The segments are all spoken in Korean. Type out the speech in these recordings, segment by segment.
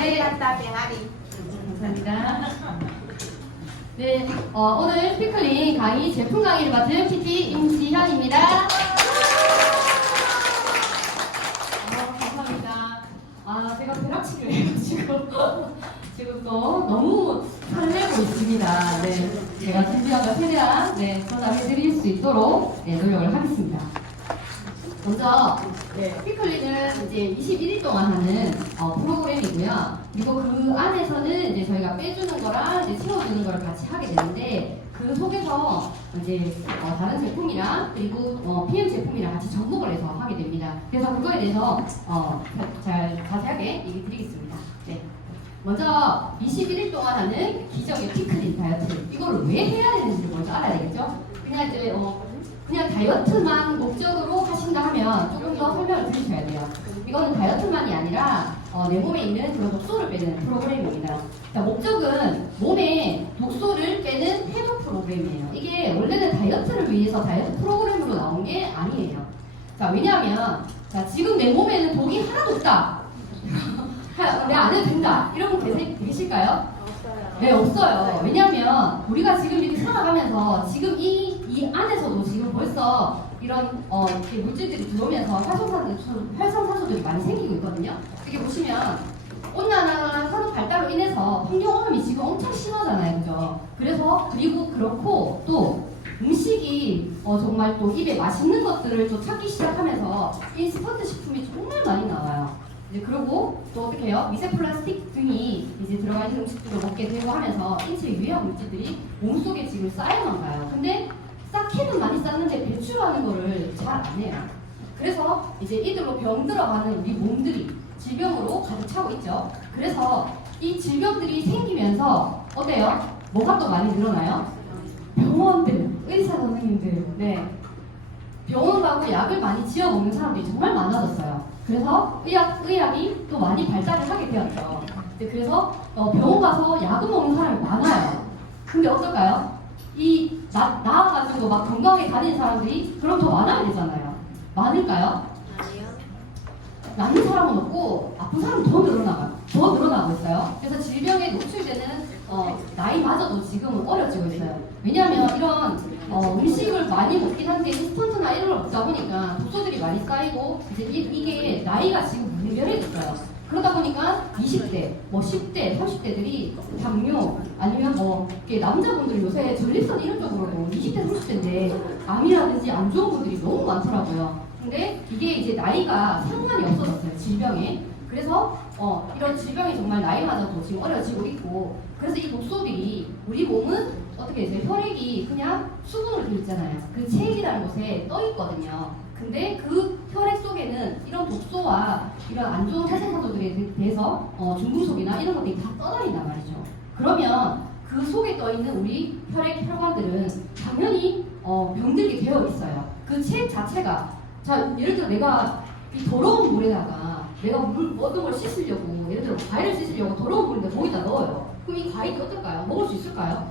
네, 갔다 병아리. 감사합니다. 네, 오늘 피클린 강의 제품 강의를 맡은 PT 임지현입니다. 감사합니다. 제가 벼락치기를 해가지고 지금 또 너무 설레고 있습니다. 네, 제가 준비한 최대한 전달해드릴 수 있도록 노력을 하겠습니다. 먼저 피클린은 이제 21일 동안 하는 프로그램이고요. 그리고 그 안에서는 이제 저희가 빼주는 거랑 이제 채워주는 거를 같이 하게 되는데 그 속에서 이제 다른 제품이랑 그리고 PM 제품이랑 같이 접목을 해서 하게 됩니다. 그래서 그거에 대해서 잘 자세하게 얘기 드리겠습니다. 네. 먼저 21일 동안 하는 기적의 피클린 다이어트 이거를 왜 해야 되는지를 먼저 알아야 되겠죠? 그냥 이제 그냥 다이어트만 목적으로 하신다 하면 조금 더 설명을 드리셔야 돼요. 이거는 다이어트만이 아니라 내 몸에 있는 그런 독소를 빼는 프로그램입니다. 그러니까 목적은 몸에 독소를 빼는 해독 프로그램이에요. 이게 원래는 다이어트를 위해서 다이어트 프로그램으로 나온 게 아니에요. 자, 왜냐하면 지금 내 몸에는 독이 하나도 없다. 내 안에 된다. 이런 분 계실까요? 없어요. 네, 없어요. 왜냐하면 우리가 지금 이렇게 살아가면서 지금 이 안에서도 지금 벌써 이런 이렇게 물질들이 들어오면서 활성산소들이 많이 생기고 있거든요. 이렇게 보시면 온난화나 산업 발달로 인해서 환경오염이 지금 엄청 심하잖아요, 그죠? 그리고 그렇고 또 음식이 정말 또 입에 맛있는 것들을 또 찾기 시작하면서 인스턴트 식품이 정말 많이 나와요. 이제 그리고 또 어떻게 해요? 미세 플라스틱 등이 이제 들어가 있는 음식들을 먹게 되고 하면서 인체에 유해한 물질들이 몸속에 지금 쌓여만 가요. 근데 쌓기는 많이 쌓는데 배출하는 거를 잘 안 해요. 그래서 이제 이들로 병들어가는 우리 몸들이 질병으로 가득 차고 있죠. 그래서 이 질병들이 생기면서 어때요? 뭐가 또 많이 늘어나요? 병원들, 의사 선생님들, 병원 가고 약을 많이 지어 먹는 사람들이 정말 많아졌어요. 그래서 의학이 또 많이 발달을 하게 되었죠. 그래서 병원 가서 약을 먹는 사람이 많아요. 근데 어떨까요? 나와가지고 막 건강하게 다니는 사람들이 그럼 더 많아야 되잖아요. 많을까요? 아니요. 낫는 사람은 없고 아픈 사람은 더 늘어나고 있어요. 그래서 질병에 노출되는 나이마저도 지금은 어려지고 있어요. 왜냐하면 이런 음식을 많이 먹긴 한데 인스턴트나 이런 걸 먹다 보니까 독소들이 많이 쌓이고 이제 이게 나이가 지금 무별해졌어요. 그러다 보니까 20대, 10대, 30대들이 당뇨 아니면 이렇게 남자분들이 요새 전립선 이런 쪽으로 20대, 30대인데 암이라든지 안 좋은 분들이 너무 많더라고요. 근데 이게 이제 나이가 상관이 없어졌어요, 질병에. 그래서 이런 질병이 정말 나이마저도 지금 어려지고 있고, 그래서 이 독소들이 우리 몸은 어떻게 이제 혈액이 그냥 수분으로 되어 있잖아요. 그 체액이라는 곳에 떠 있거든요. 근데 그 혈액 속에는 이런 독소와 이런 안 좋은 활성산소들에 대해서 중금속이나 이런 것들이 다 떠다닌단 말이죠. 그러면 그 속에 떠 있는 우리 혈액 혈관들은 당연히 병들게 되어 있어요. 그 체액 자체가 예를 들어 내가 이 더러운 물에다가 내가 어떤 걸 씻으려고 예를 들어 과일을 씻으려고 더러운 물인데 거기다 넣어요. 그럼 이 과일이 어떨까요? 먹을 수 있을까요?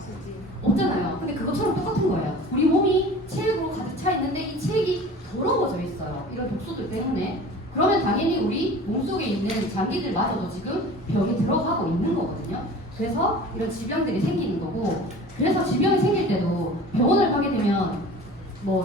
없잖아요. 근데 그것처럼 똑같은 거예요. 우리 몸이 체액으로 가득 차 있는데 이 체액이 더러워져 있어요. 이런 독소들 때문에. 그러면 당연히 우리 몸속에 있는 장기들마저도 지금 병이 들어가고 있는 거거든요. 그래서 이런 질병들이 생기는 거고, 그래서 질병이 생길 때도 병원을 가게 되면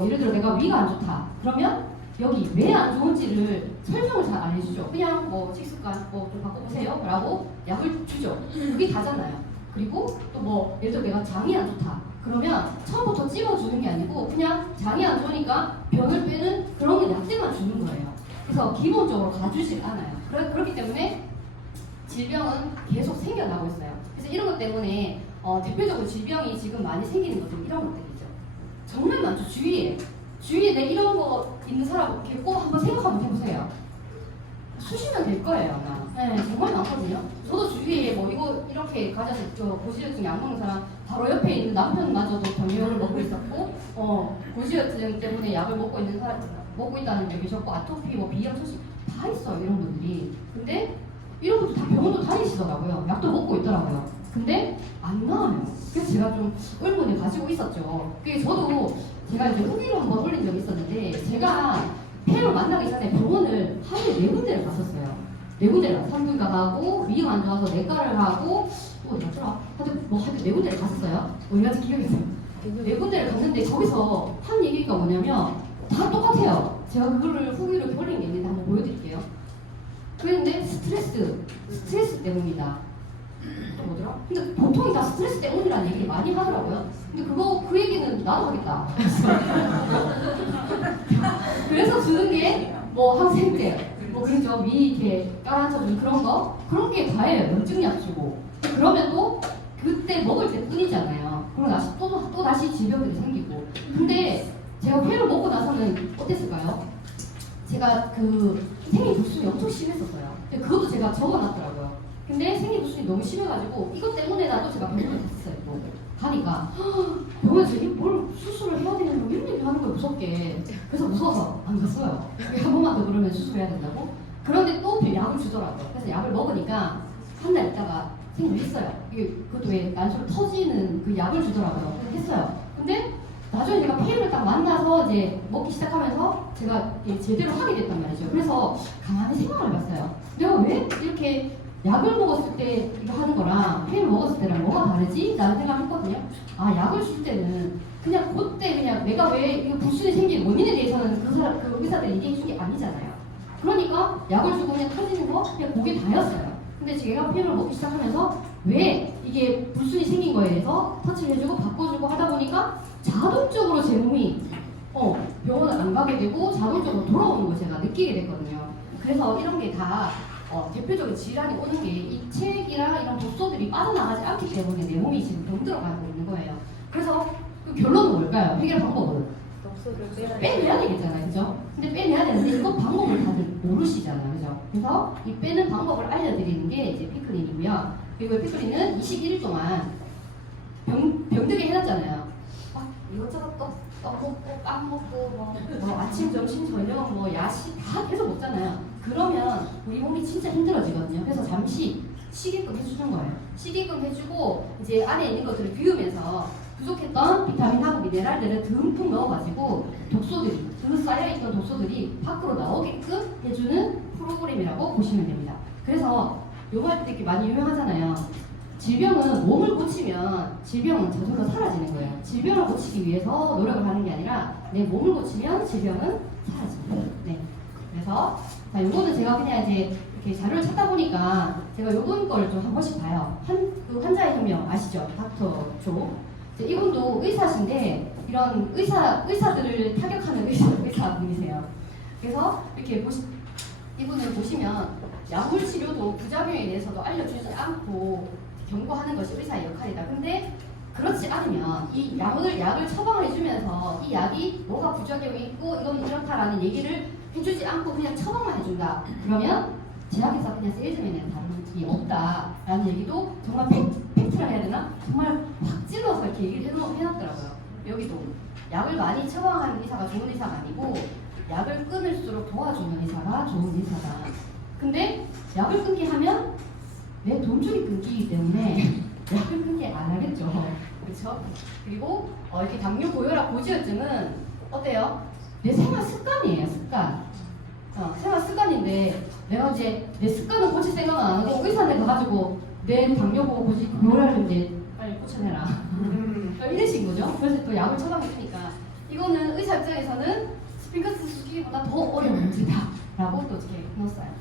예를 들어 내가 위가 안 좋다. 그러면 여기 왜 안 좋은지를 설명을 잘 안 해주죠. 그냥 식습관 좀 바꿔보세요 라고 약을 주죠. 그게 다잖아요. 그리고 또 예를 들어 내가 장이 안 좋다. 그러면 처음부터 찝어주는 게 아니고 그냥 장이 안 좋으니까 병을 빼는 그런 약들만 주는 거예요. 그래서 기본적으로 가주질 않아요. 그렇기 때문에 질병은 계속 생겨나고 있어요. 그래서 이런 것 때문에 대표적으로 질병이 지금 많이 생기는 것들은 이런 것들이죠. 정말 많죠. 주위에 이런 거 있는 사람 이렇게 꼭 한번 생각 한번 해보세요. 수시면 될 거예요, 아마. 네, 정말 많거든요. 저도 주위에 이거 이렇게 가져서 고지혈증 약 먹는 사람 바로 옆에 있는 남편마저도 병용을 먹고 있었고, 고지혈증 때문에 약을 먹고 있다는 게 계셨고, 아토피, 비염, 소식 다 있어요, 이런 분들이. 근데 이런 것도 다 병원도 다니시더라고요. 약도 먹고 있더라고요. 근데 안 나와요. 그래서 제가 좀 의문을 가지고 있었죠. 제가 이제 후기로 한번 올린 적이 있었는데, 제가 폐를 만나기 전에 병원을 하루에 4군데를 갔었어요. 4군데를 산부인과 가고 위가 안 좋아서 내과를 하고 어디였더라? 하여튼 네 군데를 갔었어요. 우리가 기억이 나요. 네 군데를 갔는데 거기서 한 얘기가 뭐냐면 다 똑같아요. 제가 그거를 후기로 이렇게 올린 게 있는데 한번 보여드릴게요. 그랬는데 스트레스 때문이다. 또 뭐더라? 근데 보통이 다 스트레스 때문이라는 얘기를 많이 하더라고요. 근데 그 얘기는 나도 하겠다. 그래서 주는 게 뭐 항생제, 뭐 그러죠. 위 이렇게 깔아앉혀주는 그런 게 다예요. 염증약 주고. 그러면 또 그때 먹을 때 뿐이잖아요. 그리고 또 다시 질병들이 생기고. 근데 제가 회를 먹고 나서는 어땠을까요? 제가 그 생리불순이 엄청 심했었어요. 근데 그것도 제가 적어놨더라고요. 근데 생리불순이 너무 심해가지고 이것 때문에 나도 제가 병원에 갔었어요. 또 가니까 병원에서 뭘 수술을 해야 되는 거 이런 얘기 하는 거예요. 무섭게. 그래서 무서워서 안 갔어요. 한 번만 더 그러면 수술해야 된다고. 그런데 또 약을 주더라고요. 그래서 약을 먹으니까 한 달 있다가 생리했어요. 그것도 왜 난소를 터지는 그 약을 주더라고요. 그래서 했어요. 근데 나중에 제가 페이를 딱 만나서 이제 먹기 시작하면서 제가 제대로 하게 됐단 말이죠. 그래서 가만히 생각을 해봤어요. 내가 왜 이렇게 약을 먹었을 때 이거 하는 거랑 페이를 먹었을 때랑 뭐가 다르지? 라는 생각을 했거든요. 아, 약을 줄 때는 그냥 그때 그냥 내가 왜 이거 불순이 생긴 원인에 대해서는 그 의사들이 얘기해 준 게 아니잖아요. 그러니까 약을 주고 그냥 터지는 거 그냥 그게 다였어요. 근데 제가 페이를 먹기 시작하면서 왜 이게 불순이 생긴 거에 대해서 터치를 해주고 바꿔주고 하다 보니까 자동적으로 제 몸이 병원을 안 가게 되고 자동적으로 돌아오는 걸 제가 느끼게 됐거든요. 그래서 이런 게 다 대표적인 질환이 오는 게 이 체액이랑 이런 독소들이 빠져나가지 않기 때문에 내 몸이 지금 병들어가고 있는 거예요. 그래서 그 결론은 뭘까요? 해결 방법은? 빼내야 되겠잖아요, 그죠? 근데 빼내야 되는데 이거 방법을 다들 모르시잖아요, 그죠? 그래서 이 빼는 방법을 알려드리는 게 이제 피클린이고요. 그리고 피클린은 21일 동안 병들게 해놨잖아요. 막 이것저것 떡 먹고 빵 먹고 뭐 아침, 점심, 저녁 뭐 야식 다 계속 먹잖아요. 그러면 우리 몸이 진짜 힘들어지거든요. 그래서 잠시 쉬게끔 해주는 거예요. 쉬게끔 해주고 이제 안에 있는 것들을 비우면서 부족했던 비타민하고 미네랄들을 듬뿍 넣어가지고 독소들이 그 쌓여있던 독소들이 밖으로 나오게끔 해주는 프로그램이라고 보시면 됩니다. 그래서 요거 할 때 이렇게 많이 유명하잖아요. 질병은 몸을 고치면 질병은 저절로 사라지는 거예요. 질병을 고치기 위해서 노력을 하는 게 아니라 내 몸을 고치면 질병은 사라집니다. 네. 그래서 자, 요거는 제가 그냥 이제 이렇게 자료를 찾다 보니까 제가 요분 거를 좀 한 번씩 봐요. 그 환자의 혁명 아시죠? 닥터 조. 이분도 의사신데 이런 의사들을 타격하는 의사분이세요. 그래서 이렇게 이분을 보시면 약물 치료도 부작용에 대해서도 알려주지 않고 경고하는 것이 의사의 역할이다. 근데 그렇지 않으면 이 약을 처방을 해주면서 이 약이 뭐가 부작용이 있고 이건 이렇다라는 얘기를 해주지 않고 그냥 처방만 해준다. 그러면 제약회사 그냥 세일즈맨에는 다른 게 없다라는 얘기도 정말 팩트라 해야 되나? 정말 확 찔러서 이렇게 얘기를 해놨더라고요. 여기도 약을 많이 처방하는 의사가 좋은 의사가 아니고 약을 끊을수록 도와주는 의사가 좋은 의사다. 근데 약을 끊게 하면 내 돈줄이 끊기기 때문에 약을 끊게 안 하겠죠. 그렇죠? 그리고 이렇게 당뇨 고혈압 고지혈증은 어때요? 내 생활 습관이에요. 습관. 생활 습관인데 내가 이제 내 습관을 고칠 생각은 안 하고 의사한테 가가지고 내 당뇨 보고 고혈압을 이제 빨리 고쳐내라. 이러신 거죠. 그래서 또 약을 처방했으니까 이거는 의사 입장에서는 스핑크스 수기보다 더 어려운 문제다라고 또 이렇게 넣었어요.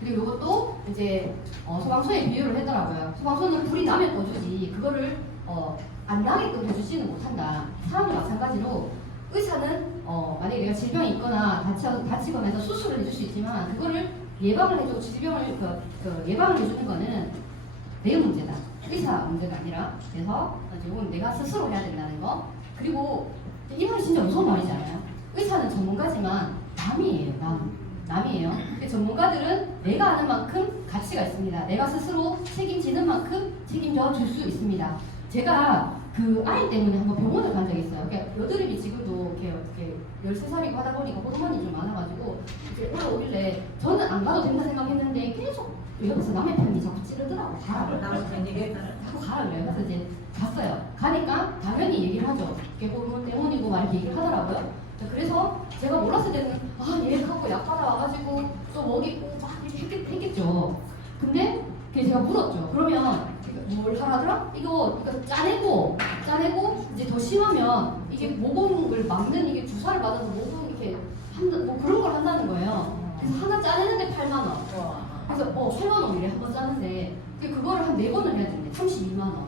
그리고 이것도 이제 소방서에 비유를 했더라고요. 소방서는 불이 나면 꺼주지 그거를 안 나게끔 해주지는 못한다. 사람도 마찬가지로 의사는 만약에 내가 질병이 있거나 다치거나 해서 수술을 해줄 수 있지만 그거를 예방을 해주고 질병을 예방을 해주는 거는 내 문제다. 의사 문제가 아니라. 그래서 이건 내가 스스로 해야 된다는 거. 그리고 이 말이 진짜 무서운 말이지 않아요? 의사는 전문가지만 남이에요. 남이에요. 근데 전문가들은 내가 아는 만큼 가치가 있습니다. 내가 스스로 책임지는 만큼 책임져 줄 수 있습니다. 제가 그 아이 때문에 한번 병원을 간 적이 있어요. 그러니까 여드름이 지금도 이렇게 13살이고 하다 보니까 호르몬이 좀 많아가지고 이렇게 올라오길래 저는 안 가도 된다 생각했는데 계속 옆에서 남의 편이 자꾸 찌르더라고. 가라. 자꾸 가라 그래요. 그래서 이제 갔어요. 가니까 당연히 얘기를 하죠. 이게 호르몬 때문이고 막 이렇게 얘기를 하더라고요. 그래서 제가 몰랐을 때는 얘 갖고 약 받아와가지고 또 먹이고 막 이렇게 했겠죠. 근데 그게 제가 물었죠. 그러면 뭘 하라더라? 이거 짜내고 이제 더 심하면 이게 모공을 막는 이게 주사를 맞아서 모공 이렇게 한다 뭐 그런 걸 한다는 거예요. 그래서 하나 짜내는데 8만 원. 그래서 8만 원이래 한 번 짜는데 그거를 한 4번을 해야 되는데 32만 원.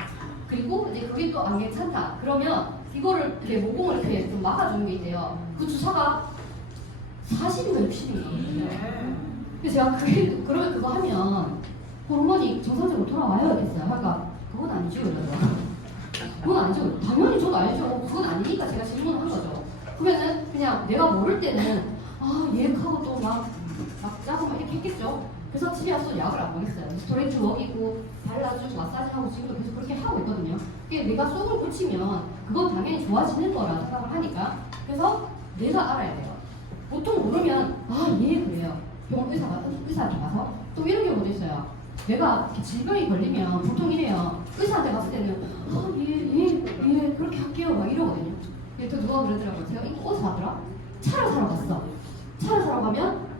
그리고 이제 그게 또 안 괜찮다. 그러면 이거를 이렇게 모공을 이렇게 좀 막아주는 게 있대요. 그 주사가 40인가 60인가. 그래서 제가 그러면 그거 하면 호르몬이 정상적으로 돌아와야겠어요. 그러니까 그건 아니죠, 이러더라고요. 그건 아니죠. 당연히 저도 알죠. 그건 아니니까 제가 질문을 한 거죠. 그러면은 그냥 내가 모를 때는 예약하고 또 막 짜고 막 이렇게 했겠죠. 그래서 집에 와서 약을 안 먹였어요. 스트레이트 먹이고 발라주고 마사지하고 지금도 계속 그렇게 하고 있거든요. 그게 내가 속을 고치면 그건 당연히 좋아지는 거라 생각을 하니까 그래서 내가 알아야 돼요. 보통 모르면 얘 그래요. 병원 의사한테 가서 또 이런 경우도 있어요. 내가 질병이 걸리면 보통 이래요. 의사한테 갔을 때는 얘 그렇게 할게요 막 이러거든요. 또 누가 그러더라고요. 제가 이거 어디서 하더라? 차를 사러 갔어. 차를 사러 가면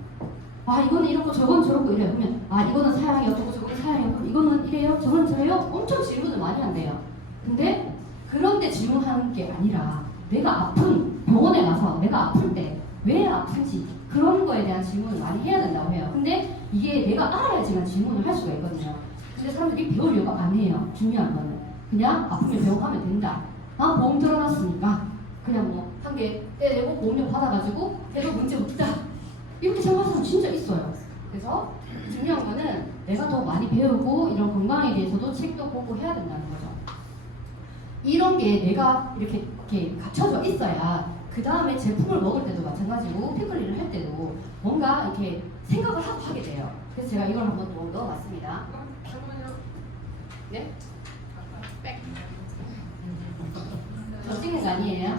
이거는 이렇고 저건 저렇고 이래요. 그러면 이거는 사양이 어떻고 저거는 사양이 어떻고 이거는 이래요 저거는 저래요. 엄청 질문을 많이 한대요. 근데 그런데 질문하는 게 아니라 내가 아픈 병원에 가서 내가 아플 때 왜 아픈지 그런 거에 대한 질문을 많이 해야 된다고 해요. 근데 이게 내가 알아야지만 질문을 할 수가 있거든요. 근데 사람들이 배우려고 안 해요. 중요한 거는 그냥 아프면 병원 가면 된다. 보험 들어놨으니까 그냥 뭐 한 개 떼내고 보험료 받아가지고 해도 문제 없다. 이렇게 생각하는 사람 진짜 있어요. 그래서 중요한 거는 내가 더 많이 배우고 이런 건강에 대해서도 책도 보고 해야 된다는 거죠. 이런 게 내가 이렇게 갖춰져 있어야 그 다음에 제품을 먹을 때도 마찬가지고 피클리를 할 때도 뭔가 이렇게 생각을 하고 하게 돼요. 그래서 제가 이걸 한번 또 넣어봤습니다. 네? 백. 저 찍는 거 아니에요?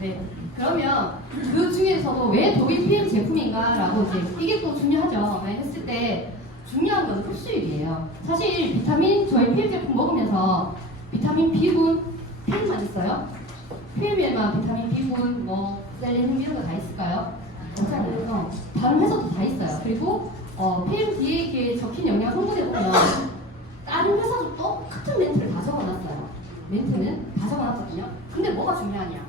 네. 그러면 그 중에서도 왜 독일 PM 제품인가라고 이게 또 중요하죠. 했을 때 중요한 건 흡수율이에요. 사실 저희 PM 제품 먹으면서 비타민 B군, PM만 있어요? PM에만 비타민 B군, 셀레늄 이런 거 다 있을까요? 없잖아요. 다른 회사도 다 있어요. 그리고 PM 뒤에 이렇게 적힌 영양 성분에 보면 다른 회사도 똑같은 멘트를 다 적어놨어요. 멘트는 다 적어놨거든요. 근데 뭐가 중요하냐?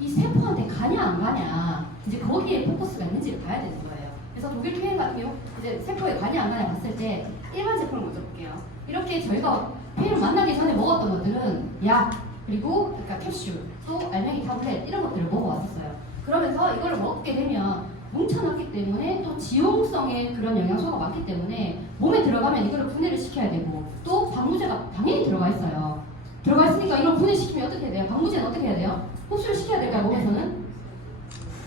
이 세포한테 가냐 안 가냐 이제 거기에 포커스가 있는지를 봐야 되는 거예요. 그래서 독일 PM 같은 경우 이제 세포에 가냐 안 가냐 봤을 때 일반 제품을 먼저 볼게요. 이렇게 저희가 PM을 만나기 전에 먹었던 것들은 약 그리고 그러니까 캡슐 또 알맹이 타블렛 이런 것들을 먹어왔었어요. 그러면서 이거를 먹게 되면 뭉쳐놨기 때문에 또 지용성의 그런 영양소가 많기 때문에 몸에 들어가면 이거를 분해를 시켜야 되고 또 방부제가 당연히 들어가 있어요. 들어가 있으니까 이걸 분해시키면 어떻게 해야 돼요? 방부제는 어떻게 해야 돼요? 흡수를 시켜야 될까요? 몸에서는?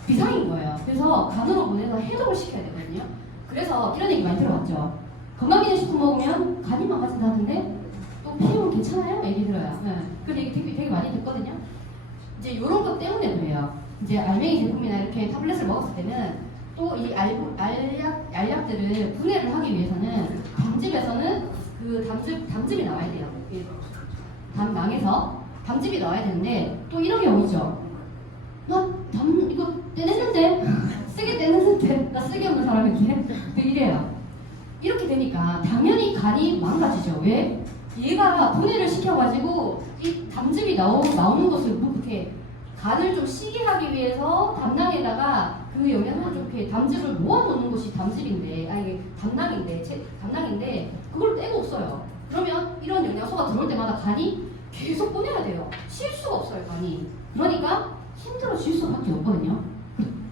비상인 거예요. 그래서 간으로 보내서 해독을 시켜야 되거든요. 그래서 이런 얘기 많이 들어봤죠. 건강기능식품 먹으면 간이 망가진다던데 또 피임은 괜찮아요? 얘기 들어요. 네. 그 얘기 되게 많이 듣거든요. 이제 이런 것 때문에 그래요. 이제 알맹이 제품이나 이렇게 타블렛을 먹었을 때는 또 이 알약들을 분해를 하기 위해서는 담즙에서는 그 담즙이 나와야 돼요. 담낭에서 담즙이 나와야 되는데 또 이런 경우 있죠. 나 이거 떼냈는데 쓰게 떼냈는데 나 쓰기 없는 사람인데 이래요. 이렇게 되니까 당연히 간이 망가지죠. 왜? 얘가 분해를 시켜가지고 이 담즙이 나오는 것을 이렇게 간을 좀 쉬게 하기 위해서 담낭에다가 그 영양소를 좀 이렇게 담즙을 모아놓는 것이 담즙인데 담낭인데 그걸 떼고 없어요. 그러면 이런 영양소가 들어올 때마다 간이 계속 보내야 돼요. 쉴 수가 없어요, 간이. 그러니까 힘들어질 수밖에 없거든요.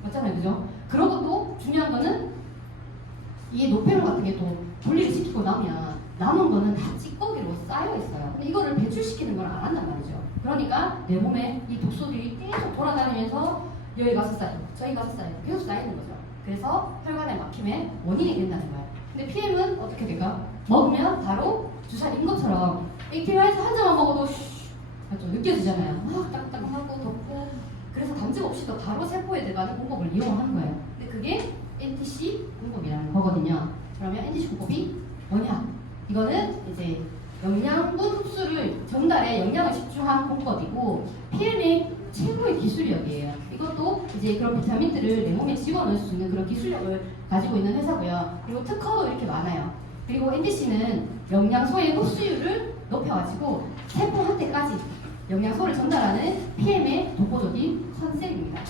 맞잖아요, 그죠? 그런 것도 중요한 거는 이 노폐물 같은 게 또 분리를 시키고 나면 남은 거는 다 찌꺼기로 쌓여 있어요. 근데 이거를 배출시키는 걸 안 한단 말이죠. 그러니까 내 몸에 이 독소들이 계속 돌아다니면서 여기 가서 쌓이고 저기 가서 쌓이고 계속 쌓이는 거죠. 그래서 혈관의 막힘의 원인이 된다는 거예요. 근데 PM은 어떻게 될까? 먹으면 바로 주사인 것처럼 API에서 한 잔만 먹어도 좀 느껴지잖아요. 막 딱딱하고 덥고 그래서 담즙 없이도 바로 세포에 들어가는 공법을 이용하는 거예요. 근데 그게 NTC 공법이라는 거거든요. 그러면 NTC 공법이 뭐냐? 이거는 이제 영양분 흡수를 전달에 영양을 집중한 공법이고 PM의 최고의 기술력이에요. 이것도 이제 그런 비타민들을 내 몸에 집어넣을 수 있는 그런 기술력을 가지고 있는 회사고요. 그리고 특허도 이렇게 많아요. 그리고 NDC는 영양소의 흡수율을 높여가지고 세포한테까지 영양소를 전달하는 PM의 독보적인 컨셉입니다.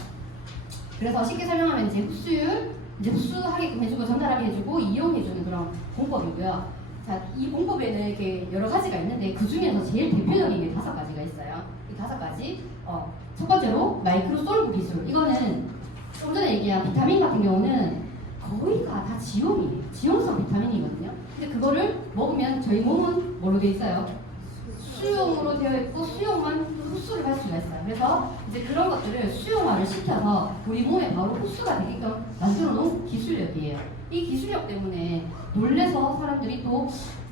그래서 쉽게 설명하면 이제 흡수율, 이제 흡수하게끔 해주고 전달하게 해주고 이용해주는 그런 공법이고요. 자, 이 공법에는 이렇게 여러 가지가 있는데 그 중에서 제일 대표적인 게 5가지가 있어요. 이 5가지. 첫 번째로 마이크로솔브 기술. 이거는 좀 전에 얘기한 비타민 같은 경우는 거의가 다 지용이에요. 지용성 비타민이거든요. 근데 그거를 먹으면 저희 몸은 뭐로 되어 있어요? 수용으로 되어 있고 수용만 흡수를 할 수가 있어요. 그래서 이제 그런 것들을 수용화를 시켜서 우리 몸에 바로 흡수가 되게끔 만들어 놓은 기술력이에요. 이 기술력 때문에 놀래서 사람들이 또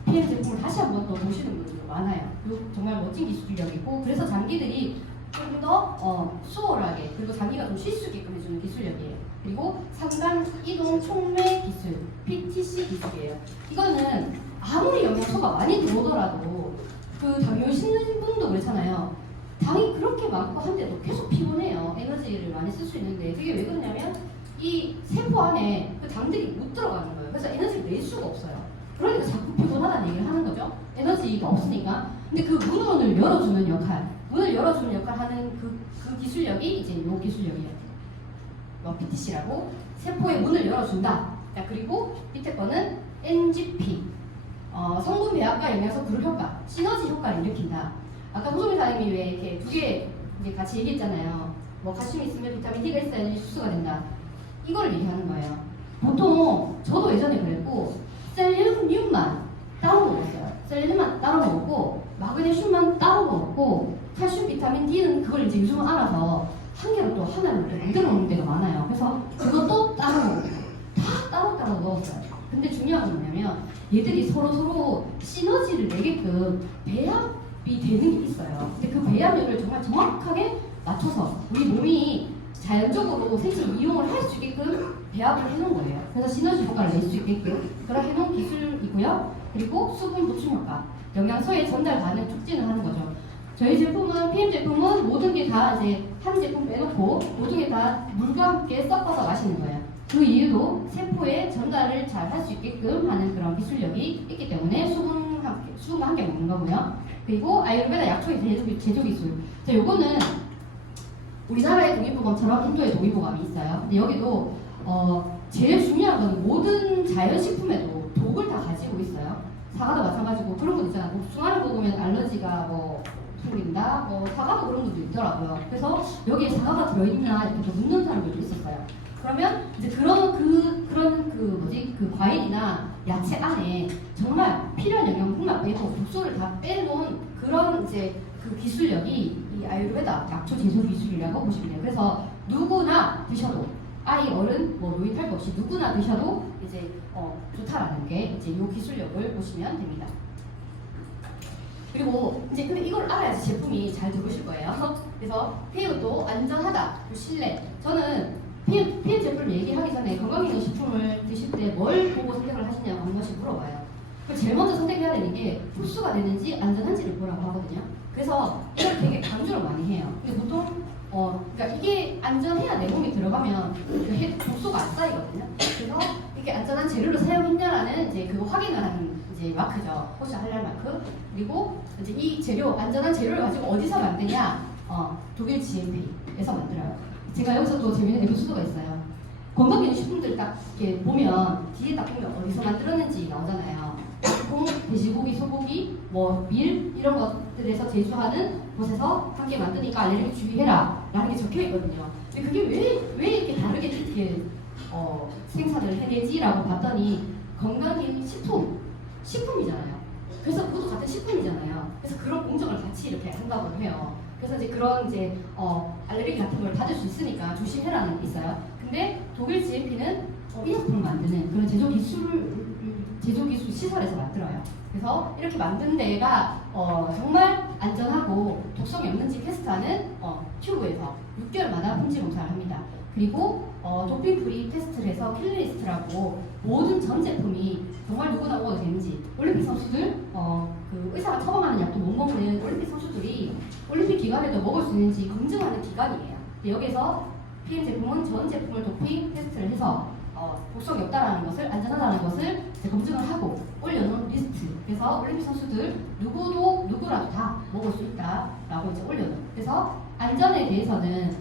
PM 제품을 다시 한번 또 보시는 분들도 많아요. 정말 멋진 기술력이고 그래서 장기들이 좀 더 수월하게 그리고 장기가 좀 쉴 수 있게끔 해주는 기술력이에요. 그리고 상단 이동 촉매 기술 PTC 기술이에요. 이거는 아무리 영양소가 많이 들어오더라도 그 당뇨 신는 분도 그렇잖아요. 당이 그렇게 많고 한데도 계속 피곤해요. 에너지를 많이 쓸 수 있는데 그게 왜 그러냐면 이 세포 안에 그 당들이 못 들어가는 거예요. 그래서 에너지를 낼 수가 없어요. 그러니까 자꾸 피곤하다는 얘기를 하는 거죠. 에너지가 없으니까. 근데 그 문을 열어주는 역할, 문을 열어주는 역할 하는 그 기술력이 이제 이 기술력이에요. PTC라고 세포의 문을 열어준다. 자, 그리고 밑에 거는 NGP. 성분 배합과 영양소 그룹 효과, 시너지 효과를 일으킨다. 아까 호소민 사장님이 왜 이렇게 두 개 이제 같이 얘기했잖아요. 뭐 칼슘이 있으면 비타민 D가 있어야지 흡수가 된다. 이걸 얘기하는 거예요. 보통 저도 예전에 그랬고 셀레늄만 따로 먹었어요. 셀레늄만 따로 먹었고 마그네슘만 따로 먹었고 칼슘, 비타민 D는 그걸 이제 요즘은 알아서 한 개로 또 하나를 또 만들어 놓는 데가 많아요. 그래서 그것도 따로 먹고 다 따로따로 넣었어요. 근데 중요한 건 뭐냐면 얘들이 서로 시너지를 내게끔 배합이 되는 게 있어요. 근데 그 배합률을 정말 정확하게 맞춰서 우리 몸이 자연적으로 생체 이용을 할 수 있게끔 배합을 해놓은 거예요. 그래서 시너지 효과를 낼 수 있게끔 그런 해놓은 기술이고요. 그리고 수분 보충 효과, 영양소의 전달 반응 촉진을 하는 거죠. 저희 제품은 PM 제품은 모든 게 다 이제 한 제품 빼놓고 모든 게 다 물과 함께 섞어서 마시는 거예요. 그 이유도 세포에 전달을 잘 할 수 있게끔 하는 그런 기술력이 있기 때문에 수분과 함께 먹는 거고요. 그리고 아유르베다 약초의 제조 기술. 자, 요거는 우리나라의 동의보감처럼 인도의 동의보감이 있어요. 근데 여기도 제일 중요한 건 모든 자연식품에도 독을 다 가지고 있어요. 사과도 마찬가지고 그런 거 있잖아요. 복숭아를 먹으면 알러지가 생긴다. 사과도 그런 것도 있더라고요. 그래서 여기에 사과가 들어있나 이렇게 묻는 사람들도 있었어요. 그러면 이제 그 과일이나 야채 안에 정말 필요한 영양분만 빼고 독소를 다 빼놓은 그런 이제 그 기술력이 이 아유르베다 약초 제조 기술이라고 보시면 돼요. 그래서 누구나 드셔도 아이, 어른, 노인 할 것 없이 누구나 드셔도 이제 좋다라는 게 이제 이 기술력을 보시면 됩니다. 그리고 이제 근데 이걸 알아야지 제품이 잘 들어오실 거예요. 그래서 PM도 안전하다, 신뢰. 저는 PM 제품을 얘기하기 전에 건강기능식품을 드실 때 뭘 보고 선택을 하시냐고 한 번씩 물어봐요. 그걸 제일 먼저 선택해야 되는 게 흡수가 되는지 안전한지를 보라고 하거든요. 그래서 이걸 되게 강조를 많이 해요. 근데 보통 그러니까 이게 안전해야 내 몸에 들어가면 독소가 안 쌓이거든요. 그래서 이게 안전한 재료를 사용했냐라는 이제 그거 확인을 하는 이제 마크죠. 혹시 할랄 마크. 그리고 이제 이 재료 안전한 재료를 가지고 어디서 만드냐? 독일 GMP에서 만들어요. 제가 여기서 또 재밌는 에피소드가 있어요. 건강기능식품들 딱 이렇게 보면 뒤에 딱 보면 어디서 만들었는지 나오잖아요. 콩, 돼지고기, 소고기, 밀 이런 것들에서 제조하는 곳에서 함께 만드니까 알레르기 주의해라 라는 게 적혀 있거든요. 근데 그게 왜 이렇게 다르게 이렇게 생산을 해내지라고 봤더니 식품이잖아요. 그래서 그것도 같은 식품이잖아요. 그래서 그런 공정을 같이 이렇게 한다고 해요. 그래서 이제 그런 알레르기 같은 걸 받을 수 있으니까 조심해라는 게 있어요. 근데 독일 GMP는 의약품을 만드는 그런 제조 기술 시설에서 만들어요. 그래서 이렇게 만든 데가 정말 안전하고 독성이 없는지 테스트하는 튜브에서 6개월마다 품질 검사를 합니다. 그리고 도핑 프리 테스트를 해서 킬리스트라고 모든 전 제품이 정말 누구나 먹어도 되는지 올림픽 선수들 그 의사가 처방하는 약도 못 먹는 올림픽 선수들이 올림픽 기간에도 먹을 수 있는지 검증하는 기간이에요. 여기서 PM 제품은 전 제품을 도핑 테스트를 해서 독성이 없다라는 것을, 안전하다는 것을 검증을 하고 올려놓은 리스트. 그래서 올림픽 선수들 누구라도 다 먹을 수 있다라고 이제 올려놓은. 그래서 안전에 대해서는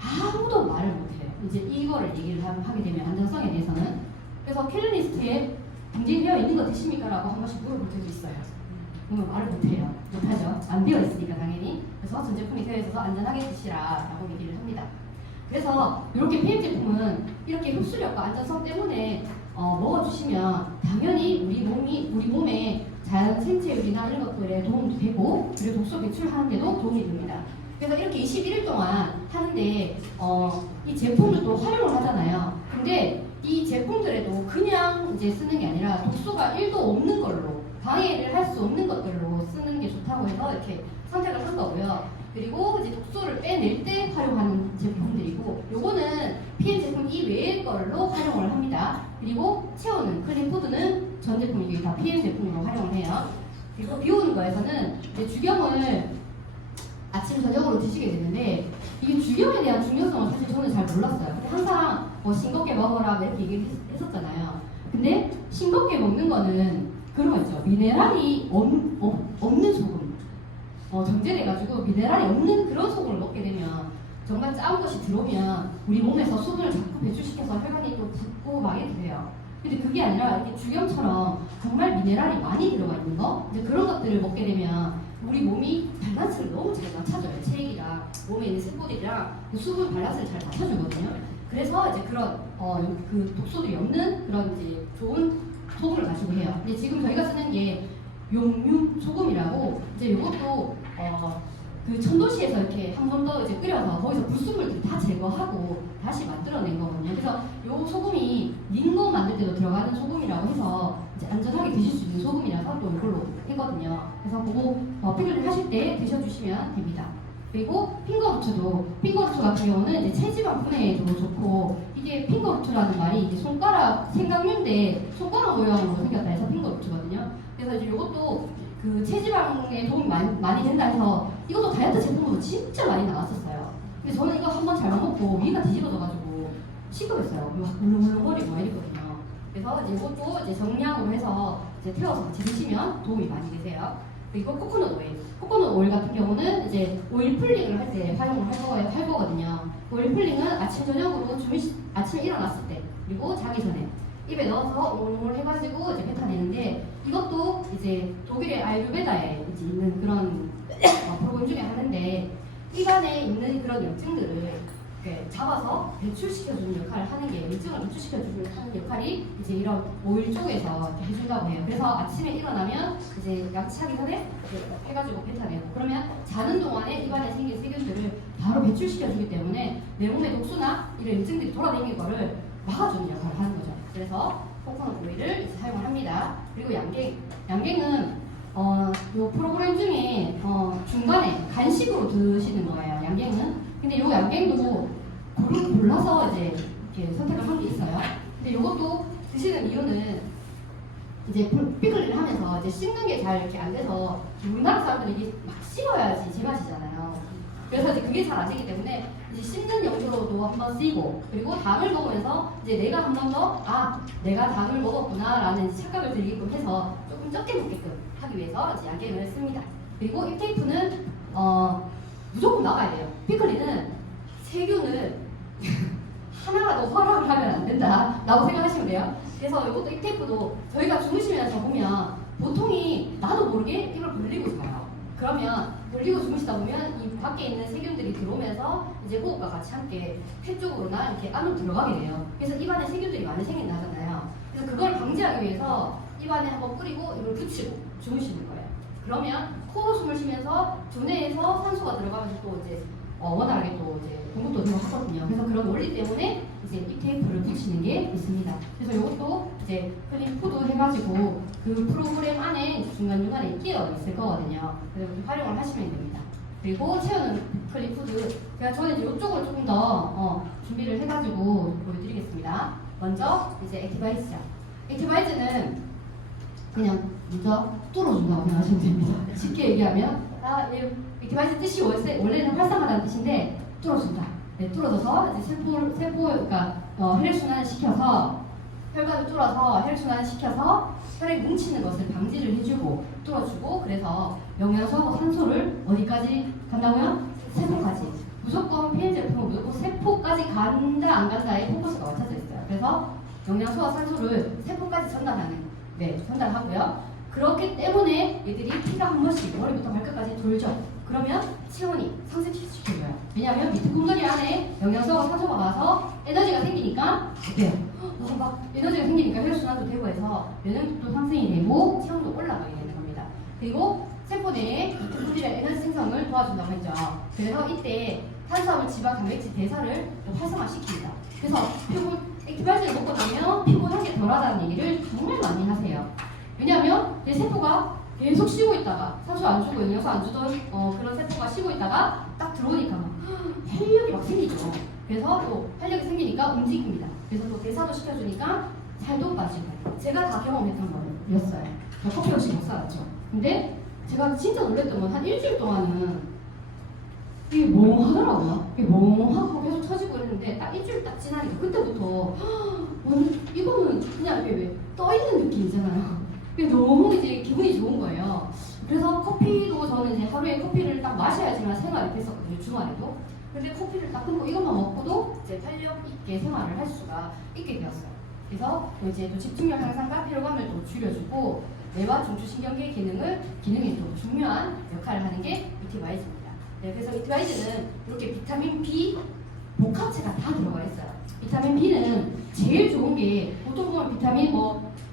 아무도 말을 못해요. 이제 이거를 얘기를 하게 되면 안전성에 대해서는. 그래서 캘리리스트에 등재되어 있는 거 드십니까? 라고 한 번씩 물어볼 때도 있어요. 그러면 말을 못해요. 못하죠. 안 되어 있으니까 당연히. 그래서 전 제품이 되어 있어서 안전하게 드시라 라고 얘기를 합니다. 그래서 이렇게 PM 제품은 이렇게 흡수력과 안전성 때문에 먹어주시면 당연히 우리 몸에 자연 생체율이나 이런 것들에 도움도 되고 그리고 독소 배출하는 데도 도움이 됩니다. 그래서 이렇게 21일 동안 하는데 이 제품을 또 활용을 하잖아요. 근데 이 제품들에도 그냥 이제 쓰는 게 아니라 독소가 1도 없는 걸로 방해를 할 수 없는 것들로 쓰는 게 좋다고 해서 이렇게 선택을 한 거고요. 그리고 이제 독소를 빼낼 때 활용하는 제품들이고 요거는 PM 제품 이외의 걸로 활용을 합니다. 그리고 채우는 클린푸드는 전 제품이 다 PM 제품으로 활용을 해요. 그리고 비오는 거에서는 이제 주경을 아침 저녁으로 드시게 되는데 이게 주경에 대한 중요성을 사실 저는 잘 몰랐어요. 근데 항상 싱겁게 먹어라 이렇게 얘기를 했었잖아요. 근데 싱겁게 먹는 거는 그런 거 있죠. 미네랄이 없는 소금. 정제돼가지고 미네랄이 없는 그런 소금을 먹게 되면 정말 짜은 것이 들어오면 우리 몸에서 수분을 자꾸 배출시켜서 혈관이 또 붓고 막 이렇게 돼요. 근데 그게 아니라 이렇게 주경처럼 정말 미네랄이 많이 들어가 있는 거, 이제 그런 것들을 먹게 되면 우리 몸이 밸런스를 너무 잘 맞춰줘요. 체액이랑 몸에 있는 세포들이랑 그 수분 밸런스를 잘 맞춰주거든요. 그래서 이제 그런 그 독소들이 없는 그런 이제 좋은 소금을 가지고 해요. 근데 지금 저희가 쓰는 게 용융 소금이라고 이제 이것도 그 천도시에서 이렇게 한 번 더 이제 끓여서 거기서 불순물들 다 제거하고 다시 만들어낸 거거든요. 그래서 이 소금이 링거 만들 때도 들어가는 소금이라고 해서 이제 안전하게 드실 수 있는 소금이라서 또 이걸로 했거든요. 그래서 그거 피클을 하실 때 드셔주시면 됩니다. 그리고 핑거루트 같은 경우는 이제 체지방 분해에도 좋고 이게 핑거루트라는 말이 이제 손가락 생강류인데 손가락 모양으로 생겼다 해서 핑거루트거든요. 그래서 이제 이것도 그 체지방에 도움이 많이 된다 해서 이것도 다이어트 제품으로 진짜 많이 나왔었어요. 근데 저는 이거 한번 잘못 먹고 위가 뒤집어져가지고 시끄럽어요. 물렁물렁거리고 막 이랬거든요. 그래서 이제 이것도 이제 정량으로 해서 이제 태워서 같이 드시면 도움이 많이 되세요. 그리고 코코넛 오일 같은 경우는 이제 오일 풀링을 할 때 활용을 할 거거든요. 오일 풀링은 아침 저녁으로 아침에 일어났을 때 그리고 자기 전에 입에 넣어서 오물오물 해가지고 이제 뱉어내는데 이것도 이제 독일의 아유르베다에 이제 있는 그런 프로그램 중에 하는데 입안에 있는 그런 염증들을 잡아서 배출시켜주는 역할을 하는 게 염증을 배출시켜주는 하는 역할이 이제 이런 오일 쪽에서 해준다고 해요. 그래서 아침에 일어나면 이제 양치하기 전에 해가지고 뱉어내고 그러면 자는 동안에 입안에 생긴 세균들을 바로 배출시켜주기 때문에 내 몸의 독소나 이런 염증들이 돌아다니는 거를 막아주는 역할을 하는 거죠. 그래서 코코넛 오일을 이제 사용을 합니다. 그리고 양갱은 요 프로그램 중에 중간에 간식으로 드시는 거예요. 양갱은. 근데 요 양갱도 골라서 이제 이렇게 선택을 한 게 있어요. 근데 요것도 드시는 이유는 이제 피클을 하면서 이제 씹는 게 잘 이렇게 안 돼서 우리나라 사람들이 이게 막 씹어야지 제맛이잖아요. 그래서 이제 그게 잘 안 되기 때문에 이제 씹는 용도로도 한번 쓰이고 그리고 당을 먹으면서 이제 내가 한 번 더 내가 당을 먹었구나라는 착각을 들게끔 해서 조금 적게 먹게끔 하기 위해서 이제 양갱을 씁니다. 그리고 이 테이프는 무조건 나가야 돼요. 피클리는 세균을 하나라도 허락을 하면 안 된다라고 생각하시면 돼요. 그래서 이것도 이 테이프도 저희가 주무시면서 보면 보통이 나도 모르게 이걸 벌리고 자요. 그러면 벌리고 주무시다 보면 이 밖에 있는 세균들이 들어오면서 이제 호흡과 같이 함께 폐 쪽으로나 이렇게 안으로 들어가게 돼요. 그래서 입안에 세균들이 많이 생긴다잖아요. 그래서 그걸 방지하기 위해서 입안에 한번 뿌리고 이걸 붙이고 주무시는 거예요. 그러면 코로 숨을 쉬면서 두뇌에서 산소가 들어가면서 또 이제 원활하게 또 이제 공급도 되고 하거든요. 그래서 그런 원리 때문에 이제 이 테이프를 붙이는 게 있습니다. 그래서 이것도 이제 클린푸드 해가지고 그 프로그램 안에 중간중간에 끼어 있을 거거든요. 그래서 활용을 하시면 됩니다. 그리고 채우는 클린푸드 저는 이제 이쪽을 조금 더 준비를 해가지고 보여드리겠습니다. 먼저 이제 액티바이즈죠. 액티바이즈는 그냥 먼저 뚫어준다고 생각하시면 됩니다. 쉽게 얘기하면 액티바이즈 뜻이 원래는 활성화라는 뜻인데 뚫어준다. 네, 뚫어줘서 이제 그러니까 혈액순환을 시켜서 혈관을 뚫어서 혈액순환을 시켜서 혈액 뭉치는 것을 방지를 해주고 뚫어주고 그래서 영양소하고 산소를 어디까지 간다고요? 세포까지. 무조건 PM 제품은 무조건 세포까지 간다 안 간다에 포커스가 맞춰져 있어요. 그래서 영양소와 산소를 세포까지 전달하고요. 그렇기 때문에 얘들이 피가 한 번씩 머리부터 발끝까지 돌죠. 그러면 체온이 상승시켜줘요. 왜냐하면 미토콘드리아 안에 영양소와 산소가 가서 에너지가 생기니까 어때요? 막 에너지가 생기니까 혈액순환도 되고 해서 면역력도 상승이 되고 체온도 올라가게 되는 겁니다. 그리고 세포 내에 미토콘드리아 에너지 생성을 도와준다고 했죠. 그래서 이때 탄수화물, 지방, 단백질 대사를 활성화시킵니다. 그래서 액티바이즈를 먹고 나면 피곤한 게 덜하다는 얘기를 정말 많이 하세요. 왜냐하면 내 세포가 계속 쉬고 있다가 산소 안 주고 영양소 안 주던 그런 세포가 쉬고 있다가 딱 들어오니까 막 활력이 막 생기죠. 그래서 또 활력이 생기니까 움직입니다. 그래서 또 대사도 시켜주니까 살도 빠지고 제가 다 경험했던 거였어요. 커피 없이 못 살았죠. 근데 제가 진짜 놀랬던 건 한 일주일 동안은 이게 멍하더라고요. 이게 멍하고 계속 처지고 있는데 딱 일주일 딱 지나니까 그때부터 이거는 그냥 왜 떠있는 느낌이잖아요. 너무 이제 기분이 좋은 거예요. 그래서 커피도 저는 이제 하루에 커피를 딱 마셔야지만 생활이 됐었거든요. 주말에도. 근데 커피를 딱 끊고 이것만 먹고도 이제 활력 있게 생활을 할 수가 있게 되었어요. 그래서 이제 또 집중력 향상과 피로감을 또 줄여주고 뇌와 중추신경계 기능이 또 중요한 역할을 하는 게 액티바이즈입니다. 네, 그래서 액티바이즈는 이렇게 비타민 B 복합체가 다 들어가 있어요. 비타민 B는 제일 좋은 게 보통 보면 비타민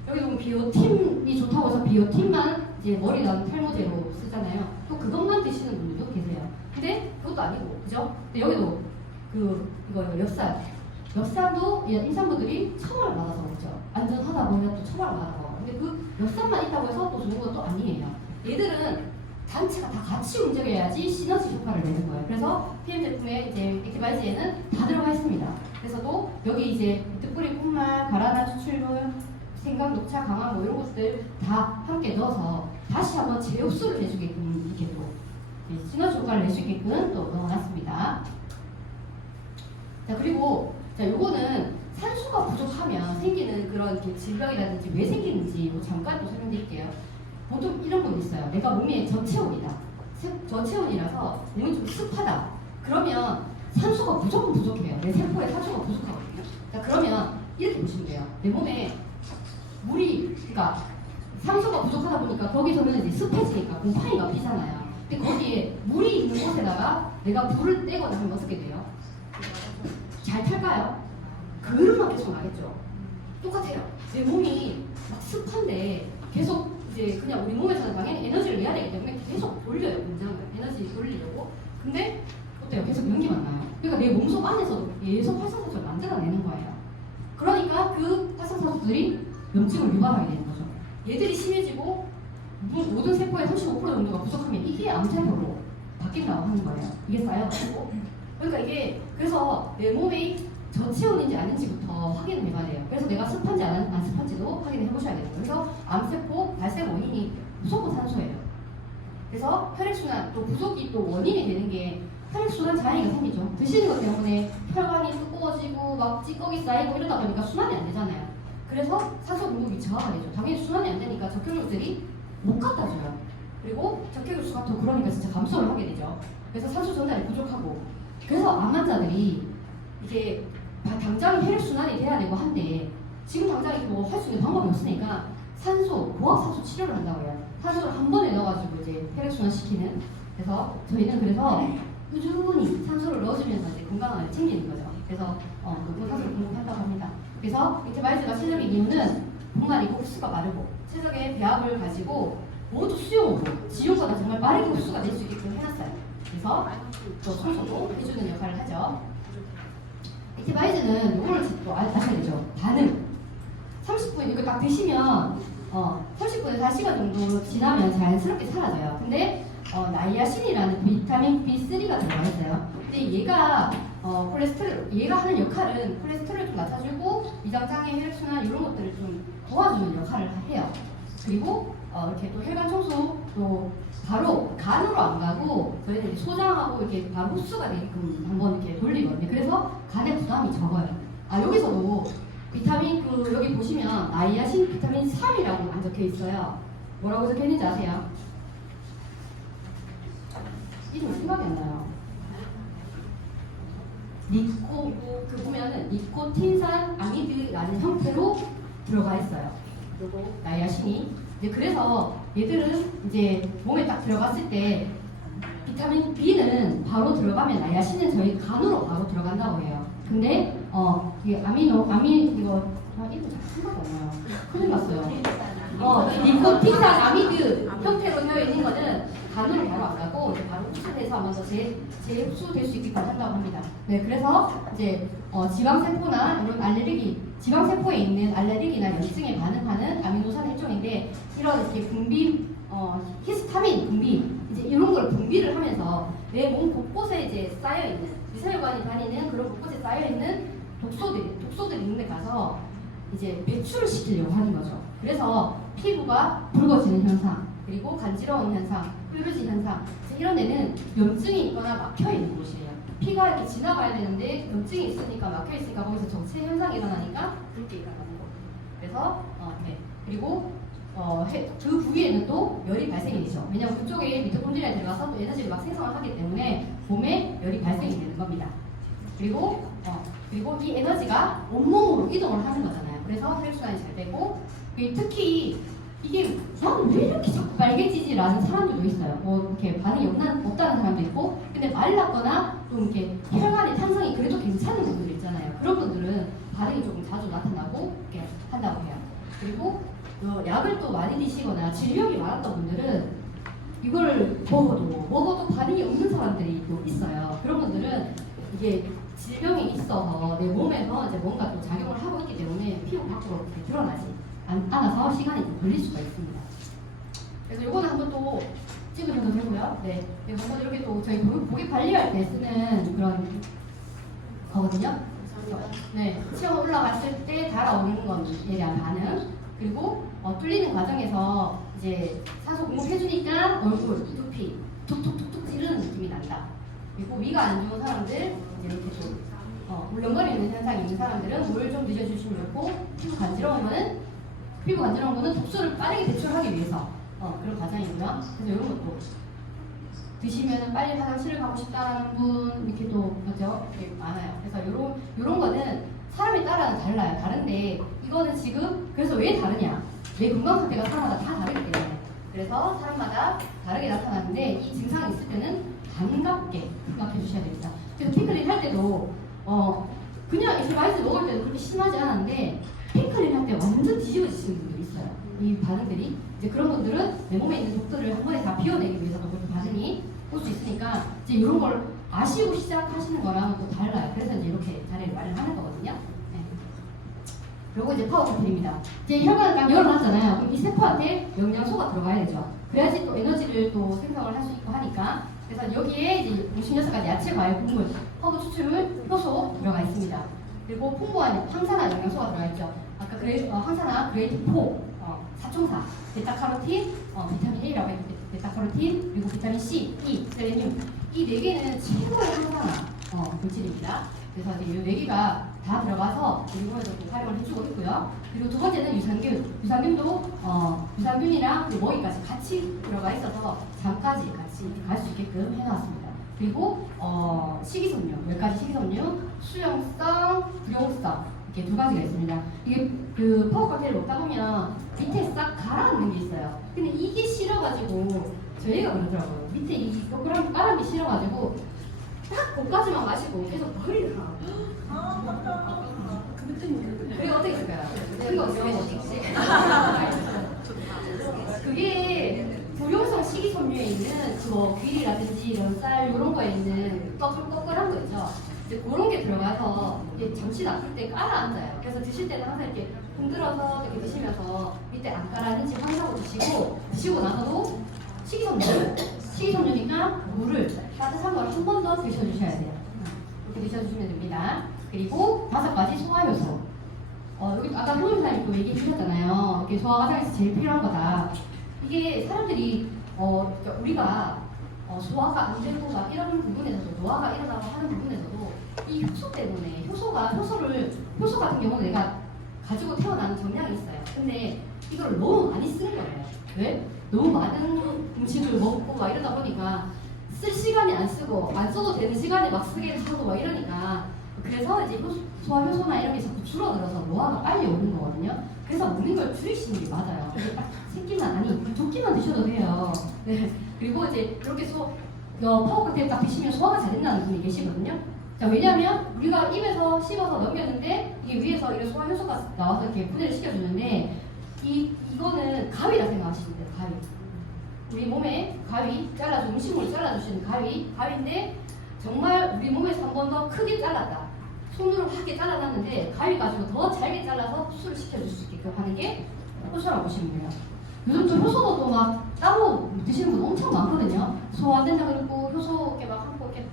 여기 보면 비오틴이 좋다고 해서 비오틴만 이제 머리랑 탈모제로 쓰잖아요. 또 그것만 드시는 분들도 계세요. 근데 그것도 아니고, 그죠? 근데 여기도 이거 엽산도 임산부들이 처벌을 받아서 그렇죠. 안전하다 보면 또 처벌을 받아서. 근데 그 엽산만 있다고 해서 또 좋은 건 또 아니에요. 얘들은 단체가 다 같이 움직여야지 시너지 효과를 내는 거예요. 그래서 PM 제품에 이제 액티바이즈에는 다 들어가 있습니다. 그래서 또 여기 이제 뜻뿌리, 콩말, 가라나, 추출물, 생강, 녹차, 강황 이런 것들 다 함께 넣어서 다시 한번 재흡수를 해주게끔 이렇게 또 시너지 효과를 낼 수 있게끔 또 넣어놨습니다. 자 그리고 요거는 산소가 부족하면 생기는 그런 질병이라든지 왜 생기는지 잠깐 또 설명드릴게요. 보통 이런 분 있어요. 내가 몸에 저체온이다. 저체온이라서 몸이 좀 습하다. 그러면 산소가 무조건 부족해요. 내 세포에 산소가 부족하거든요. 자 그러면 이렇게 보시면 돼요. 내 몸에 그러니까 산소가 부족하다 보니까 거기서는 이제 습해지니까 곰팡이가 피잖아요. 근데 거기에 물이 있는 곳에다가 내가 불을 떼거나 하면 어떻게 돼요? 잘 탈까요? 그릇만 계속 나겠죠. 똑같아요. 내 몸이 막 습한데 계속 이제 그냥 우리 몸에서는 당연히 에너지를 내야 되기 때문에 계속 돌려요. 공장을 에너지 돌리려고. 근데 어때요? 계속 연기만 나요. 그러니까 내 몸속 안에서도 계속 활성산소를 만들어내는 거예요. 그러니까 그 활성산소들이 염증을 유발하게 되는 거죠. 얘들이 심해지고 모든 세포의 35% 정도가 부족하면 이게 암세포로 바뀐다고 하는 거예요. 이게 쌓여가지고. 그러니까 이게 그래서 내 몸이 저체온인지 아닌지부터 확인을 해봐야 돼요. 그래서 내가 습한지 안 습한지도 확인을 해보셔야 돼요. 그래서 암세포 발생 원인이 무조건 산소예요. 그래서 혈액순환 또 부족이 또 원인이 되는 게 혈액순환 장애가 생기죠. 드시는 것 때문에 혈관이 두꺼워지고 막 찌꺼기 쌓이고 이러다 보니까 순환이 안 되잖아요. 그래서 산소 공급이 저하가 되죠. 당연히 순환이 안 되니까 적혈구들이 못 갖다 줘요. 그리고 적혈구수가 또 그러니까 진짜 감소를 하게 되죠. 그래서 산소 전달이 부족하고 그래서 암 환자들이 이게 당장 혈액순환이 돼야 되고 한데 지금 당장 이거 할 수 있는 방법이 없으니까 고압산소 치료를 한다고 해요. 산소를 한 번에 넣어가지고 이제 혈액순환 시키는. 그래서 저희는 그래서 꾸준히 산소를 넣어주면서 이제 건강을 챙기는 거죠. 그래서 높은 산소를 공급한다고 합니다. 그래서 액티바이즈가 최적인 이유는 분말이고 흡수가 마르고 최적의 배합을 가지고 모두 수용으로 지용보다 정말 빠르게 흡수가 될 수 있게끔 해놨어요. 그래서 또 청소도 해주는 역할을 하죠. 액티바이즈는 이거를 또 아셔야 되죠. 반응. 30분 이거 딱 드시면 30분에서 1시간 정도 지나면 자연스럽게 사라져요. 근데 나이아신이라는 비타민 B3가 들어가 있어요. 근데 얘가 얘가 하는 역할은 콜레스테롤을 좀 낮춰주고 위장장애, 혈액순환 이런 것들을 좀 도와주는 역할을 해요. 그리고 이렇게 또 혈관 청소 또 바로 간으로 안 가고 저희는 소장하고 이렇게 바로 흡수가 되게끔 한번 이렇게 돌리거든요. 그래서 간의 부담이 적어요. 여기서도 비타민 여기 보시면 나이아신 비타민 3이라고 안 적혀 있어요. 뭐라고 적혀 있는지 아세요? 이름 생각이 안 나요. 보면은 니코틴산 아미드라는 형태로 들어가 있어요. 요거 나이아신이. 그래서 얘들은 이제 몸에 딱 들어갔을 때 비타민 B는 바로 들어가면 나이아신은 저희 간으로 바로 들어간다고 해요. 근데 이게 이거 이거 잘 생각이 안 나요. 큰일 났어요. 니코틴산 아미드 형태로 되어 있는 거는 간으로 바로 안 가고 바로 흡수돼서 하면서 재흡수될 수 있게끔 한다고 합니다. 네, 그래서 이제 지방세포나 이런 지방세포에 있는 알레르기나 염증에 반응하는 아미노산 일종인데 이런 이렇게 히스타민 분비 이제 이런 걸 분비를 하면서 내 몸 곳곳에 이제 쌓여 있는 미세혈관이 다니는 그런 곳곳에 쌓여 있는 독소들이 있는 데 가서 이제 배출을 시키려고 하는 거죠. 그래서 피부가 붉어지는 현상, 그리고 간지러운 현상, 뾰루지 현상, 이런 데는 염증이 있거나 막혀 있는 곳이에요. 피가 이렇게 지나가야 되는데 염증이 있으니까 막혀 있으니까 거기서 정체 현상이 일어나니까 그렇게 일어나는 거. 그래서 네. 그리고 그 부위에는 또 열이 발생이 되죠. 왜냐하면 그쪽에 미토콘드리아에 들어가서 또 에너지를 막 생성을 하기 때문에 몸에 열이 발생이 되는 겁니다. 그리고 이 에너지가 온몸으로 이동을 하는 거잖아요. 그래서 혈액순환이 잘 되고 특히 이게 나는 왜 이렇게 자꾸 빨개지지라는 사람들도 있어요. 이렇게 반응이 없다는 사람도 있고, 근데 말랐거나 좀 이렇게 혈관의 탄성이 그래도 괜찮은 분들 있잖아요. 그런 분들은 반응이 조금 자주 나타나고 이렇게 한다고 해요. 그리고 약을 또 많이 드시거나 질병이 많았던 분들은 이걸 먹어도 반응이 없는 사람들이 또 있어요. 그런 분들은 이게 질병이 있어서 내 몸에서 이제 뭔가 또 작용을 하고 있기 때문에 피부 밖으로 이렇게 드러나지 않아서 시간이 좀 걸릴 수가 있습니다. 그래서 요거는 한번 또 찍으셔도 되고요. 네, 한번 이렇게 또 저희 목에 관리할 때 쓰는 그런 거거든요. 네, 체온 올라갔을 때 달아오르는 것에 대한 반응, 그리고 뚫리는 과정에서 이제 산소 공급해주니까 얼굴, 두피 툭툭툭툭 찌르는 느낌이 난다. 그리고 위가 안 좋은 사람들 이제 이렇게 좀 울렁거리는 현상이 있는 사람들은 물 좀 드셔주시면 좋고, 피부 간지러운 거는 독소를 빠르게 배출하기 위해서 그런 과정이고요. 그래서 이런 것도 드시면 빨리 화장실을 가고 싶다는 분 이렇게 또 그죠? 이렇게 많아요. 그래서 요런 거는 사람에 따라는 달라요. 다른데 이거는 지금 그래서 왜 다르냐? 내 건강 상태가 사람마다 다 다르기 때문에. 그래서 사람마다 다르게 나타나는데 이 증상이 있을 때는 반갑게 생각해 주셔야 됩니다. 그래서 피클린 할 때도 그냥 에스바이스 먹을 때도 그렇게 심하지 않았는데 피클린 할 때 완전 뒤집어지시는 분들이 있어요. 이 반응들이 이제 그런 분들은 내 몸에 있는 독들을 한 번에 다 비워내기 위해서 그렇게 반응이 올 수 있으니까 이제 이런 걸 아시고 시작하시는 거랑은 또 달라요. 그래서 이제 이렇게 자리를 마련하는 거거든요. 네. 그리고 이제 파워 커플입니다. 이제 혈관을 딱 열어놨잖아요. 그럼 이 세포한테 영양소가 들어가야 되죠. 그래야지 또 에너지를 또 생성을 할 수 있고 하니까. 그래서 여기에 이제 66가지 야채, 과일, 곡물, 허브 추출, 효소 들어가 있습니다. 그리고 풍부한 항산화 영양소가 들어가 있죠. 아까 항산화 그레이트 4, 사총사, 베타카로틴, 비타민 A라고 했는데 베타카로틴, 그리고 비타민 C, E, 셀레늄 이 4개는 최고의 항산화 물질입니다. 그래서 이제 이 4개가 다 들어가서 일본에서 활용을 해주고 있고요. 그리고 두 번째는 유산균도 유산균이랑 먹이까지 같이 들어가 있어서 잠까지 같이 갈 수 있게끔 해놨습니다. 그리고 식이섬유, 10가지 식이섬유, 수용성, 불용성 이렇게 2가지가 있습니다. 이게 그 파워 칵테일을 먹다 보면 밑에 싹 가라앉는 게 있어요. 근데 이게 싫어가지고 저희가 그러더라고요. 밑에 이 동그란 까람이 싫어가지고 딱 그까지만 마시고 계속 버리더라고요. 그게 어떻게 될까요? 그거 그게 불용성 식이섬유에 있는 귀리라든지 이런 쌀 이런 거에 있는 꺼끌꺼끌한 거 있죠. 이제 그런 게 들어가서 이게 잠시 나쁠 때 깔아앉아요. 그래서 드실 때는 항상 이렇게 흔들어서 이렇게 드시면서 밑에 안 깔아앉는지 확인하고 드시고 나서도 식이섬유니까 물을 따뜻한 걸 한 번 더 드셔주셔야 돼요. 이렇게 드셔주시면 됩니다. 그리고 5가지 소화효소. 여기 아까 홍윤사님 또 얘기해 주셨잖아요. 이게 소화 과정에서 제일 필요한 거다. 이게 사람들이 그러니까 우리가 소화가 안 되고 막 이런 부분에서도 노화가 일어나고 하는 부분에서도 이 효소 때문에 효소 같은 경우는 내가 가지고 태어나는 경향이 있어요. 근데 이걸 너무 많이 쓰는 거예요. 왜? 너무 많은 음식을 먹고 막 이러다 보니까 쓸 시간에 안 쓰고 안 써도 되는 시간에 막 쓰게 하고 막 이러니까 그래서 이제 소화 효소나 이런 게 자꾸 줄어들어서 노화가 빨리 오는 거거든요. 그래서 먹는 걸 줄이시는 게 맞아요. 새끼만 아니 조끼만 드셔도 돼요. 네. 그리고 이제 이렇게 파워 칵테일 딱 드시면 소화가 잘 된다는 분이 계시거든요. 자, 왜냐면 우리가 입에서 씹어서 넘겼는데 이게 위에서 이런 소화 효소가 나와서 이렇게 분해를 시켜주는데 이거는 가위라 생각하시면 돼요. 가위. 우리 몸에 가위 잘라주 음식물을 잘라주시는 가위인데 정말 우리 몸에서 한 번 더 크게 잘랐다. 손으로 크게 잘라놨는데 가위 가지고 더 잘게 잘라서 흡수를 시켜줄 수 있게끔 하는 게 효소라고 보시면 돼요. 요즘 또 효소도 또 막 따로 드시는 분 엄청 많거든요. 소화 안 된다 그러고 효소 이렇게 막 한포 이렇게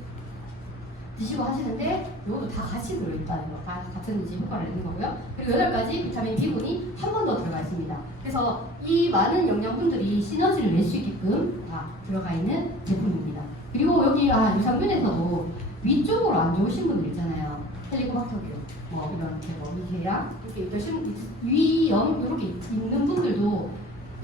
드시고 하시는데 이것도 다 같이 들어있다는 거, 같은 이제 효과를 내는 거고요. 그리고 8가지 비타민 B군이 한 번 더 들어가 있습니다. 그래서 이 많은 영양분들이 시너지를 낼 수 있게끔 다 들어가 있는 제품입니다. 그리고 여기 유산균에서도 위쪽으로 안 좋으신 분들 있잖아요. 헬리코박터균, 이렇게 위염 이렇게 있는 분들도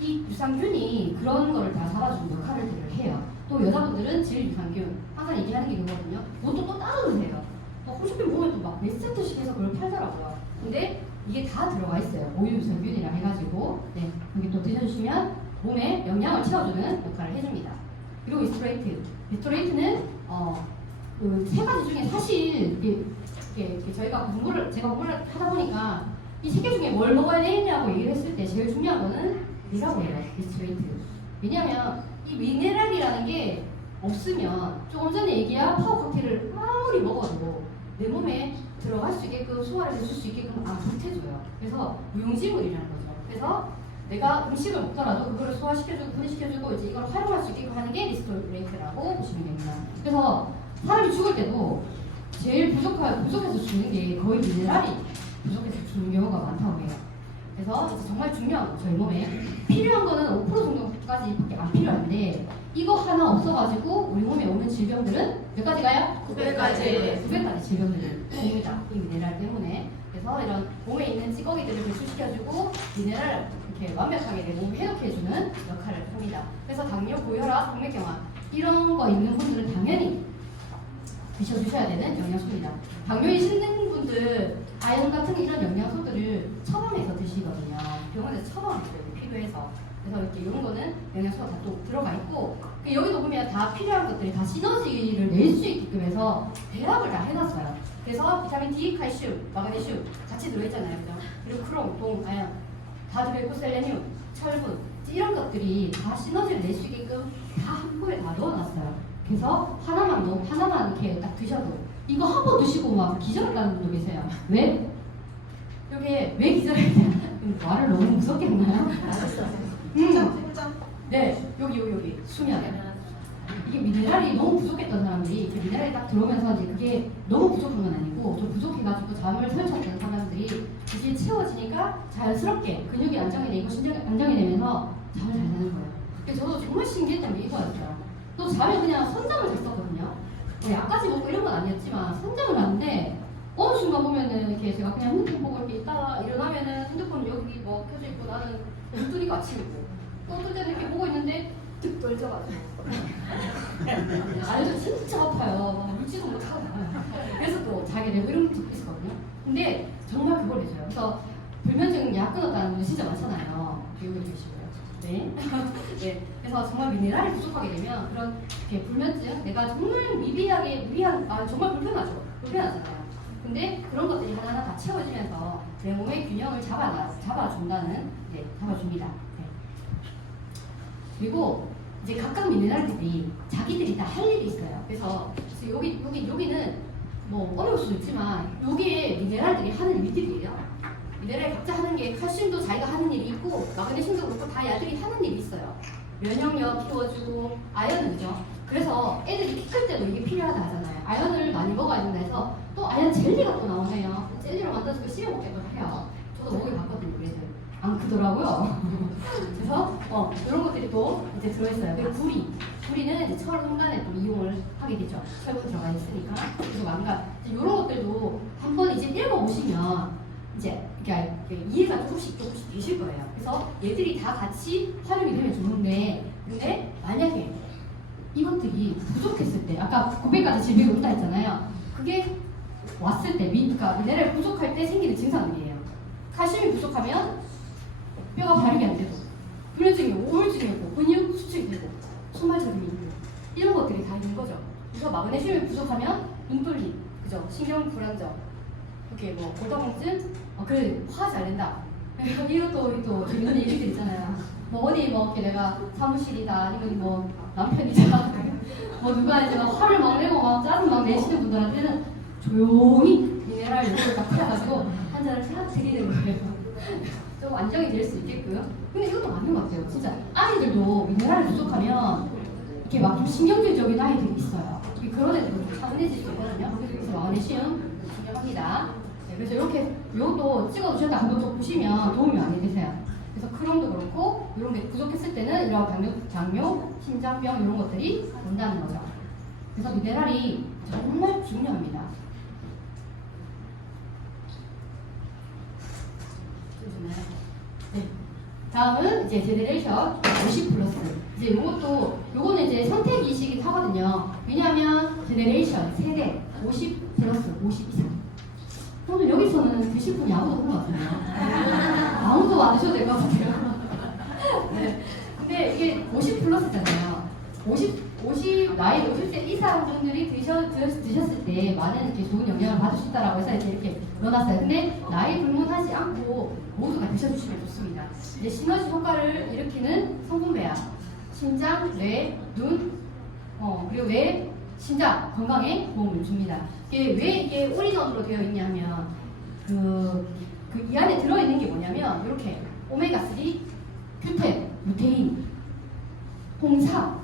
이 유산균이 그런 거를 다 잡아주는 역할을 해요. 또 여자분들은 질 유산균 항상 얘기하는 게 그거거든요. 그것도 또 따로 드세요. 홈쇼핑 보면 또 막 몇 세트씩 해서 그걸 팔더라고요. 근데 이게 다 들어가 있어요. 오유 유산균이라 해가지고 여기 또 드셔주시면 몸에 영양을 채워주는 역할을 해줍니다. 그리고 이스트레이트는 그 3가지 중에 사실 이게 제가 공부를 하다 보니까 이 3개 중에 뭘 먹어야 되냐고 얘기를 했을 때 제일 중요한 거는 이라고 해요. 이스트레이트. 왜냐면 이 미네랄이라는 게 없으면 조금 전에 얘기한 파워 칵테일을 아무리 먹어도 내 몸에 들어갈 수 있게끔 소화를 해줄 수 있게끔 안 보태줘요. 그래서 무용지물이라는 거죠. 그래서 내가 음식을 먹더라도 그거를 소화시켜주고 분해시켜주고 이제 이걸 활용할 수 있게끔 하는 게 리스토레이트라고 보시면 됩니다. 그래서 사람이 죽을 때도 제일 부족해서 죽는 게 거의 미네랄이 부족해서 죽는 경우가 많다고 해요. 그래서 정말 중요한 거, 저희 몸에 필요한 거는 5% 정도까지밖에 안 필요한데 이거 하나 없어가지고 우리 몸에 오는 질병들은 몇 가지가요? 900가지. 네, 900가지 질병들이 옵니다. 이 미네랄 때문에. 그래서 이런 몸에 있는 찌꺼기들을 배출시켜주고 미네랄을 이렇게 완벽하게 내 몸을 해독해주는 역할을 합니다. 그래서 당뇨, 고혈압, 동맥경화 이런 거 있는 분들은 당연히 드셔주셔야 되는 영양소입니다. 당뇨이신 분들 아연 같은 이런 영양소들을 처방해서 드시거든요. 병원에서 처방했어요. 필요해서. 그래서 이렇게 이런 거는 영양소가 다 또 들어가 있고 여기도 보면 다 필요한 것들이 다 시너지를 낼 수 있게끔 해서 배합을 다 해놨어요. 그래서 비타민 D, 칼슘, 마그네슘 같이 들어있잖아요. 그죠? 그리고 크롬, 동, 아연 다 들어있고 셀레늄, 철분 이런 것들이 다 시너지를 낼 수 있게끔 다 한 번에 다 넣어놨어요. 그래서 하나만 이렇게 딱 드셔도 이거 한 번 드시고 막 기절했다는 분도 계세요. 왜? 이게 왜 기절했냐? 말을 너무 무섭게 했나요? 네, 여기 수면. 이게 미네랄이 너무 부족했던 사람들이 이렇게 미네랄이 딱 들어오면서 이제 그게 너무 부족한 건 아니고 좀 부족해가지고 잠을 설쳤던 사람들이 이제 채워지니까 자연스럽게 근육이 안정이 되고 신경이 안정이 되면서 잠을 잘 자는 거예요. 그래서 저도 정말 신기했던 게 이거였어요. 또 잠에 그냥 선잠을 잤었거든요. 약까지 먹고 이런 건 아니었지만 선잠을 잤는데 어느 순간 보면은 이렇게 제가 그냥 핸드폰 보고 이렇게 있다가 일어나면은 핸드폰 여기 뭐 켜져 있고 나는 눈 뜨니까 아침이고 또 어떨 때는 이렇게 보고 있는데 득 떨져가지고 알죠? 진짜 아파요. 울지도 못하고 그래서 또 자게 되고 이런 것도 있었거든요. 근데 정말 그걸 해줘요. 그래서 불면증 약 끊었다는 분들 진짜 많잖아요. 여기 계시고요. 네. 네. 그래서 정말 미네랄이 부족하게 되면 그런 이렇게 불면증 내가 정말 정말 불편하잖아요. 근데 그런 것들이 하나하나 다 채워지면서 내 몸의 균형을 잡아줍니다. 네. 그리고 이제 각각 미네랄들이 자기들이 다 할 일이 있어요. 그래서 여기는 뭐 어려울 수도 있지만 여기에 미네랄들이 하는 일들이에요. 미네랄이 각자 하는 게 칼슘도 자기가 하는 일이 있고 마그네슘도 그렇고 다 야들이 하는 일이 있어요. 면역력 키워주고 아연은 그죠? 그래서 애들이 키 클 때도 이게 필요하다 하잖아요. 아연을 많이 먹어야 된다 해서 또 아연 젤리가 또 나오네요. 젤리를 만들어서 씹어 먹기도 해요. 저도 목이 봤거든요. 그래서 안 크더라고요. 그래서 이런 것들이 또 이제 들어있어요. 그리고 구리는 이제 철 공간에 또 이용을 하게 되죠. 철분 들어가 있으니까. 그리고 망간 이런 것들도 한번 이제 읽어보시면 이제 그러니까 이해가 조금씩 되실 거예요. 그래서 얘들이 다 같이 활용이 되면 좋은데, 근데 만약에 이것들이 부족했을 때, 아까 900가지 질병이 온다 했잖아요. 그게 왔을 때, 그러니까 미네랄 부족할 때 생기는 증상들이에요. 칼슘이 부족하면 뼈가 발육이 안 되고, 불면증이 오고, 우울증이 오고, 근육 수축이 되고, 손발저림이 있고, 이런 것들이 다 있는 거죠. 그래서 마그네슘이 부족하면 눈돌림, 그죠? 신경 불안정, 이렇게 뭐 골다공증, 그래 화가 잘 된다. 이것도 또 재밌는 얘기들 있잖아요. 뭐 어디 뭐 이렇게 내가 사무실이다, 아니면 뭐 남편이다, 뭐 누가 이제 막 화를 막 내고 막 짜증 막 내시는 분들한테는 조용히 미네랄 요거를 딱 해가지고 한 잔을 딱 드리는 거예요. 좀 안정이 될 수 있게끔. 근데 이것도 맞는 것 같아요. 진짜 아이들도 미네랄이 부족하면 이렇게 막 좀 신경질적인 아이들이 있어요. 그런 애들도 좀 차분해질 수 있거든요. 그래서 마그네슘 중요합니다. 네, 그래서 이렇게 이것도 찍어두셨다 한번 좀 보시면 도움이 많이 되세요. 그래서 크롬도 그렇고 이런 게 부족했을 때는 이런 당뇨, 심장병 이런 것들이 온다는 거죠. 그래서 미네랄이 정말 중요합니다. 네. 다음은 이제 제네레이션 50 플러스. 이제 요거는 이제 선택 이식이 하거든요. 왜냐하면 제네레이션 세대 50 플러스 50 이상. 오늘 여기서는 드실 분이 아무도 없는 것 같아요. 아무도 안 드셔도 될 것 같아요. 네. 근데 이게 50 플러스잖아요. 50 나이 50세 이상 분들이 드셨을 때 많은 이렇게 좋은 영향을 받을 수 있다라고 해서 이렇게 넣어놨어요. 근데 나이 불문하지 않고 모두가 드셔주시면 좋습니다. 이제 시너지 효과를 일으키는 성분 배합, 심장, 뇌, 눈, 그리고 뇌, 심장 건강에 도움을 줍니다. 이게 왜 이게 올인원으로 되어 있냐면 이 안에 들어있는 게 뭐냐면 이렇게 오메가3, 규텐, 루테인, 홍삼,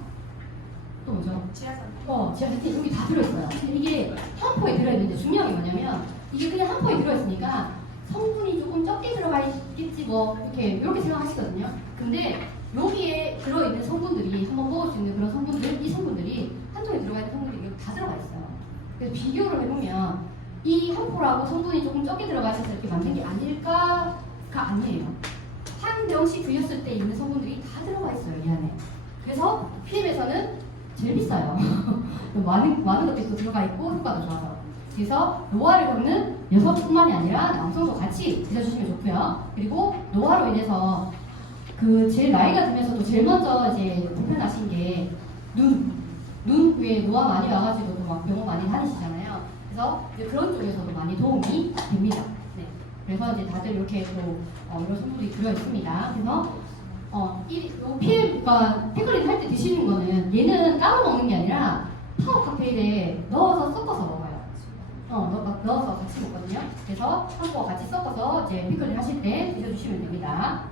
또 뭐죠? 지아산틴 여기 다 들어있어요. 근데 이게 한 포에 들어있는데 중요한 게 뭐냐면 이게 그냥 한 포에 들어있으니까 성분이 조금 적게 들어가 있겠지 뭐 이렇게 생각하시거든요. 근데 여기에 들어있는 성분들이 한번 먹을 수 있는 그런 성분들, 이 성분들이 한 통에 들어가 있는 성분들이 다 들어가 있어요. 그래서 비교를 해보면 이 한 포라고 성분이 조금 적게 들어가 있어서 이렇게 만든 게 아닐까가 아니에요. 한 병씩 드셨을 때 있는 성분들이 다 들어가 있어요, 이 안에. 그래서 PM에서는 제일 비싸요. 많은 것들이 또 들어가 있고 효과도 좋아서. 그래서 노화를 겪는 여성뿐만이 아니라 남성도 같이 드셔주시면 좋고요. 그리고 노화로 인해서 제일 나이가 들면서도 제일 먼저 이제 불편하신 게 눈 위에 노화 많이 와가지고 또 막 병원 많이 다니시잖아요. 그래서 이제 그런 쪽에서도 많이 도움이 됩니다. 네. 그래서 이제 다들 이렇게 또 이런 성분이 들어 있습니다. 그래서 이 PM과 피클린 할 때 드시는 거는 얘는 따로 먹는 게 아니라 파워 칵테일에 넣어서 섞어서 먹어요. 넣어서 같이 먹거든요. 그래서 한국어 같이 섞어서 이제 피클린 하실 때 드셔주시면 됩니다.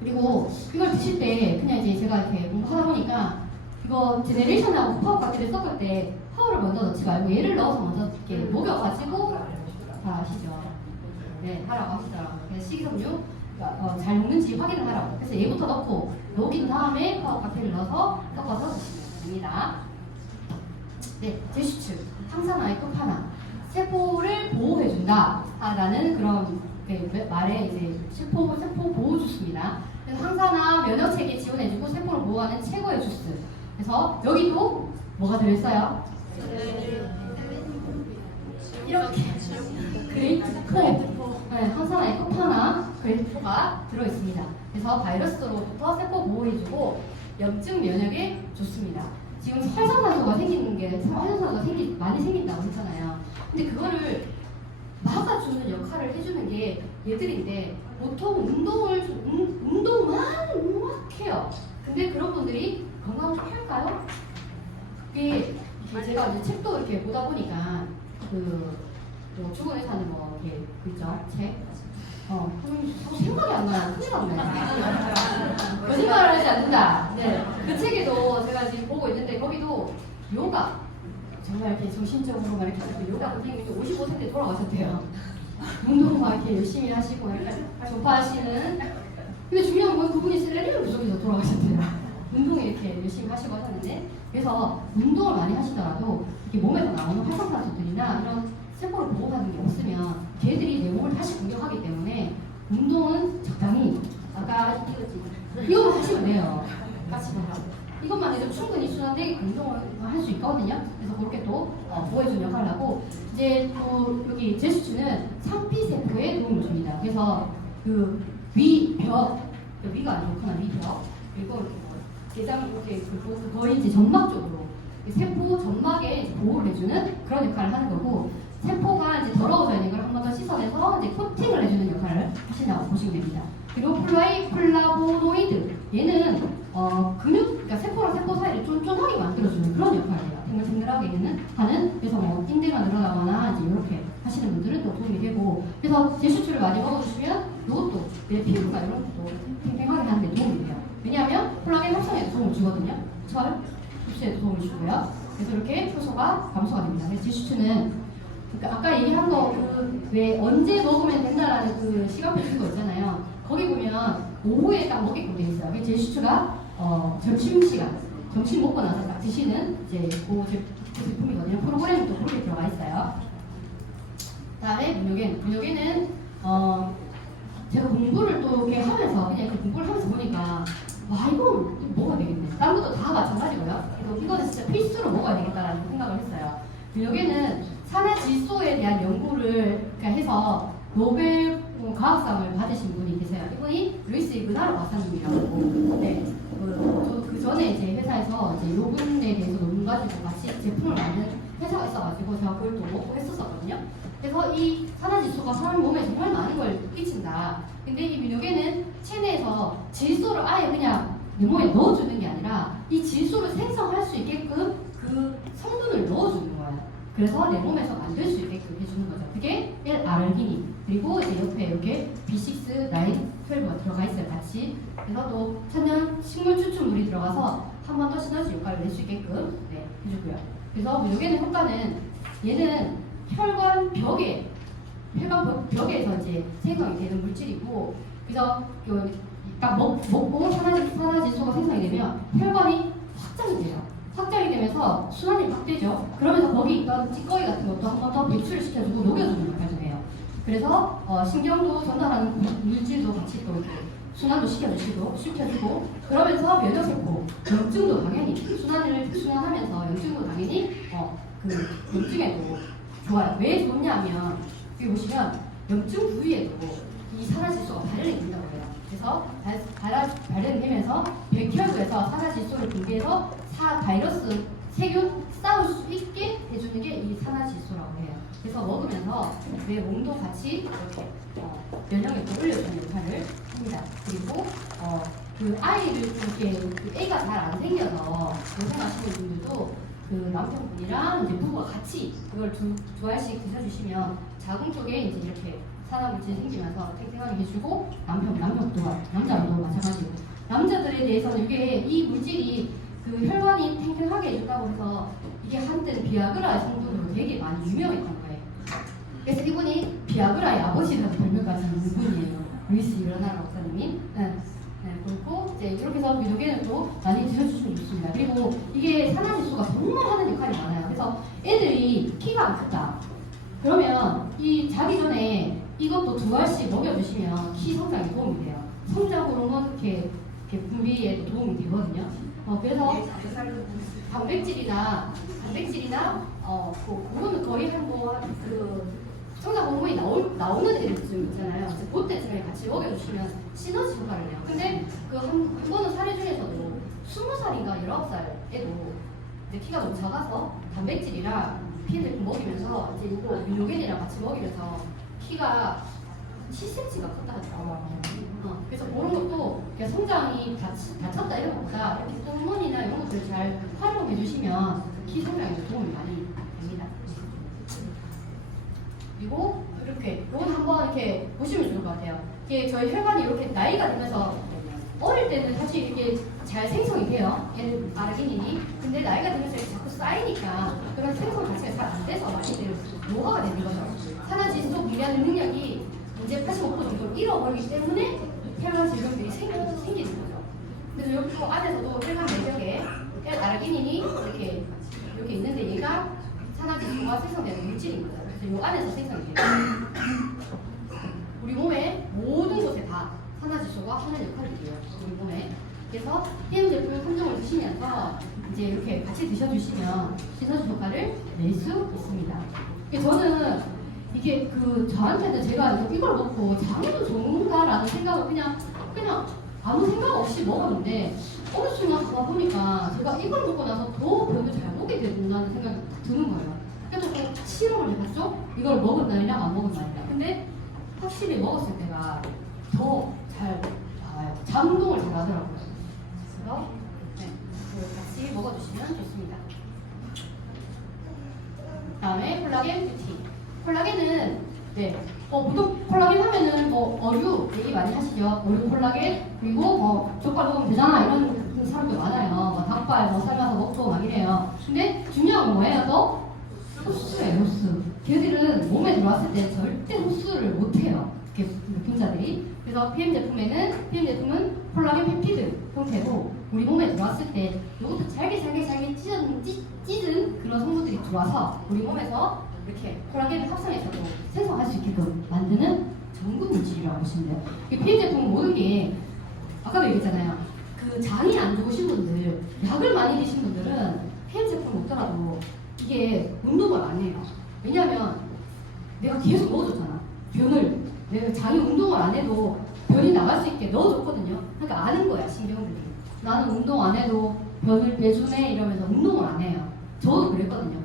그리고 이걸 드실 때 그냥 이제 제가 이렇게 공부하다 보니까 이거 제네레이션하고 파워 칵테일을 섞을 때 파워를 먼저 넣지 말고 얘를 넣어서 먼저 이렇게 녹여가지고 아시죠? 네, 하라고 하시더라고요. 그래서 식이섬유 잘 녹는지 확인을 하라고. 그래서 얘부터 넣고 녹인 다음에 파워 칵테일을 넣어서 섞어서 드시면 됩니다. 네, 제슈츠 항산화의 끝판왕. 세포를 보호해준다 라는 그런 말에 이제 세포 보호 주스입니다. 그래서 항산화 면역체계 지원해주고 세포를 보호하는 최고의 주스. 그래서 여기도 뭐가 들어있어요? 이렇게 그레이트4, 항산화의 끝판왕 그레이트4가 들어있습니다. 그래서 바이러스로부터 세포 보호해주고 염증 면역에 좋습니다. 지금 활성산소가 많이 생긴다고 했잖아요. 근데 그거를 막아주는 역할을 해주는 게 얘들인데 보통 운동만 막 해요. 근데 그런 분들이 건강을 할까요? 그게 제가 이제 책도 이렇게 보다 보니까 뭐 죽은 의사는 뭐 이렇게 있죠 책. 생각이 안 나요. 큰일 났네. 거짓말을 하지 않는다. 네. 그 책에도 제가 지금 보고 있는데 거기도 요가 정말 이렇게 정신적으로 막 이렇게 요가 선생님이 55세 때 돌아가셨대요. 운동 막 이렇게 열심히 하시고 약간 조파하시는. 근데 중요한 건 그분이 셀레니엄 부족에서 돌아가셨대요. 운동에 이렇게 열심히 하시고 하셨는데, 그래서 운동을 많이 하시더라도 이렇게 몸에서 나오는 활성산소들이나 이런 세포를 보호하는 게 없으면 걔들이 내 몸을 다시 공격하기 때문에 운동은 적당히, 아까 이거만 하시면 돼요. 같이 봐라. 이것만 해도 충분히 순환되게 운동을 할 수 있거든요. 그래서 그렇게 또 보호해주는 역할을 하고, 이제 또 여기 제수추는 상피세포에 도움을 줍니다. 그래서 그 위벽, 위가 아니고 그냥 위벽, 그리고 이렇게 대장 이렇게 거의 이제 점막 쪽으로 세포 점막에 보호를 해주는 그런 역할을 하는 거고, 세포가 이제 더러워져 있는 걸 한 번 더 씻어내서 이제 코팅을 해주는 역할을 하신다고 보시면 됩니다. 그리고 플라보노이드, 얘는 그러니까 세포랑 세포 사이를 쫀쫀하게 만들어주는 그런 역할이에요. 탱글탱글하게 하는. 그래서 뭐 인대가 늘어나거나 이제 이렇게 하시는 분들은 또 도움이 되고, 그래서 제슈추를 많이 먹어주시면 이것도 내 피부가 이런 것도 탱탱하게 하는 데 도움이 돼요. 왜냐하면 콜라겐 합성에도 도움을 주거든요. 철 흡수에도 도움을 주고요. 그래서 이렇게 효소가 감소가 됩니다. 그래서 제슈추는 그러니까 아까 얘기한 거 왜 언제 먹으면 된다라는 그 시간표 줄거 있잖아요. 거기 보면 오후에 딱 먹게끔 되어 있어요. 그래서 제슈추가 점심시간, 점심 먹고 나서 딱 드시는 이제 그 제품이거든요. 프로그램도 그렇게 들어가 있어요. 다음에 분뇨겐은 제가 공부를 또 이렇게 하면서 그냥 그 공부를 하면서 보니까 와 이거 먹어야 되겠네. 다른 것도 다 마찬가지고요. 그래서 이거는 진짜 필수로 먹어야 되겠다라는 생각을 했어요. 분뇨겐은 산화질소에 대한 연구를 해서 노벨 과학상을 받으신 분이 계세요. 이분이 루이스 이그나로 박사님이라고. 네. 그 전에 이제 회사에서 이제 요 분에 대해서 논문 가지고 같이 제품을 만드는 회사가 있어가지고 제가 그걸 또 먹고 했었거든요. 그래서 이 산화질소가 사람 몸에 정말 많은 걸 끼친다. 근데 이 민요계는 체내에서 질소를 아예 그냥 내 몸에 넣어주는 게 아니라 이 질소를 생성할 수 있게끔 그 성분을 넣어주는 거예요. 그래서 내 몸에서 만들 수 있게끔 해주는 거죠. 그게 L-아르기닌. 그리고 이제 옆에 이렇게 B6, 9, 12가 들어가 있어요, 같이. 그래서 또 천연 식물 추출물이 들어가서 한 번 더 시너지 역할을 낼 수 있게끔 해주고요. 그래서 여기는 효과는 얘는 혈관 벽에서 이제 생성이 되는 물질이고, 그래서 딱 먹고 산화질소가 생성이 되면 혈관이 확장이 돼요. 확장이 되면서 순환이 막 되죠. 그러면서 거기 있던 찌꺼기 같은 것도 한 번 더 배출을 시켜주고 녹여주는 역할을 해요. 그래서 신경도 전달하는 물질도 같이 또 이렇게 순환도 시켜주고 그러면서 면역세포, 염증도 당연히 순환하면서 염증도 당연히 그 염증에도 좋아요. 왜 좋냐면 여기 보시면 염증 부위에도 이 산화질소가 발현이 된다고 해요. 그래서 발현이 되면서 백혈구에서 산화질소를 분비해서 바이러스, 세균 싸울 수 있게 해주는 게 이 산화질소라고 해요. 그래서 먹으면서 내 몸도 같이 이렇게 면역력을 올려주는 역할을 합니다. 그리고 그 아이를 이렇게 애가 잘 안 생겨서 고생하시는 분들도 그 남편분이랑 이제 부부가 같이 그걸 두 알씩 드셔주시면 자궁 쪽에 이제 이렇게 산화물질이 생기면서 탱탱하게 해주고 남자도 마찬가지고 남자들에 대해서는 이게 이 물질이 그 혈관이 탱탱하게 해준다고 해서 이게 한때 비아그라 성분으로 되게 많이 유명했던 거예요. 그래서 이분이 비아그라의 아버지라는 별명까지 있는 분이에요. 루이스 이그나로 박사님이. 그리고 이제 이렇게 해서 미노겐을 또 많이 드셔주시면 좋습니다. 그리고 이게 산화질소가 정말 하는 역할이 많아요. 그래서 애들이 키가 안 크다. 그러면 이 자기 전에 이것도 두 알씩 먹여주시면 키 성장에 도움이 돼요. 성장 호르몬 이렇게 분비에도 도움이 되거든요. 그래서 단백질이나 그거는 거의 그 성장 호르몬이 나오는 애들쯤 있잖아요. 그때쯤에 같이 먹여주시면 시너지 효과를 내요. 근데 그 한 번은 사례 중에서도 20살인가 19살 애도 키가 너무 작아서 단백질이랑 피를 먹이면서 이제 이거 민요겐이랑 같이 먹이면서 키가 7cm가 컸다 하더라고요. 그래서 그런 것도 성장이 다쳤다 이런 것보다 이렇게 호르몬이나 이런 것들을 잘 활용해 주시면 키 성장에 도움이 많이 됩니다. 그리고 이렇게 이건 한번 이렇게 보시면 좋을 것 같아요. 이게 저희 혈관이 이렇게 나이가 들면서 어릴 때는 사실 이게 잘 생성이 돼요. 아르기닌이. 근데 나이가 들면서 이렇게 자꾸 쌓이니까 그런 생성 자체가 잘 안 돼서 많이들 노화가 되는 거죠. 산화지수 미량 능력이 이제 85% 정도 잃어버리기 때문에 혈관 질병들이 생기는 거죠. 그래서 여기 안에서도 혈관 내벽에 아르기닌이 이렇게 있는데 얘가 산화지수가 생성되는 물질인 거죠. 그래서 이 안에서 생성이 돼요. 우리 몸의 모든 곳에 다 산화지수가 하는 역할을 해요. 우리 몸에. 그래서 PM 제품 3종을 드시면서 이제 이렇게 같이 드셔주시면 시너지 효과를 낼 수 있습니다. 저는 이게 저한테는 제가 이걸 먹고 장도 좋은가라는 생각을 그냥 아무 생각 없이 먹었는데 어느 순간 가다 보니까 제가 이걸 먹고 나서 더 별로 잘 먹게 된다는 생각이 드는 거예요. 그래서 실험을 해봤죠? 이걸 먹은 날이랑 안 먹은 날이랑. 근데 확실히 먹었을 때가 더 잘 나와요. 잠동을 잘 하더라고요. 그래서 같이 먹어주시면 좋습니다. 다음에 콜라겐 뷰티. 콜라겐은 보통 콜라겐 하면은 어류 얘기 많이 하시죠. 어류 콜라겐 그리고 족발 먹으면 되잖아 이런 사람들 많아요. 닭발 삶아서 먹고 막 이래요. 근데 중요한 건 뭐예요? 또 흡수예요. 흡수. 걔들은 몸에 들어왔을 때 절대 흡수를 못해요. 분자들이. 그래서 PM 제품은 콜라겐 펩티드 형태로 우리 몸에 들어왔을 때 이것도 잘게 찢은 그런 성분들이 들어와서 우리 몸에서 이렇게 콜라겐을 합성해서 생성할 수 있게끔 만드는 전구 물질이라고 보시면 돼요. 이 PM 제품은 모든 게 아까도 얘기했잖아요. 장이 안 좋으신 분들, 약을 많이 드신 분들은 PM 제품 먹더라도 이게 운동을 안 해요. 왜냐하면 내가 계속 넣어줬잖아. 내가 장이 운동을 안 해도 변이 나갈 수 있게 넣어줬거든요. 그러니까 아는 거야, 신경들이. 나는 운동 안 해도 변을 빼주네 이러면서 운동을 안 해요. 저도 그랬거든요.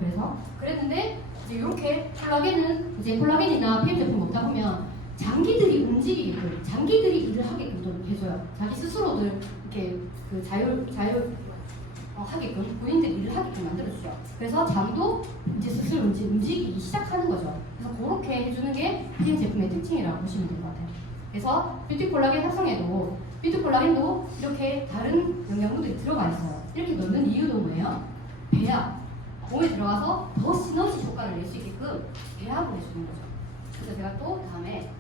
그랬는데 이제 이렇게 콜라겐이나 PM 제품 먹다 보면 장기들이 움직이게끔, 장기들이 일을 하게끔 좀 해줘요. 자기 스스로들 이렇게 하게끔, 본인들이 일을 하게끔 만들어주죠. 그래서 장도 이제 슬슬 움직이기 시작하는 거죠. 그래서 그렇게 해주는 게 PM 제품의 특징이라고 보시면 될 것 같아요. 그래서 뷰티 콜라겐 합성에도 뷰티 콜라겐도 이렇게 다른 영양분들이 들어가 있어요. 이렇게 넣는 이유도 뭐예요? 배합. 몸에 들어가서 더 시너지 효과를 낼 수 있게끔 배합을 해주는 거죠. 그래서 제가 또 다음에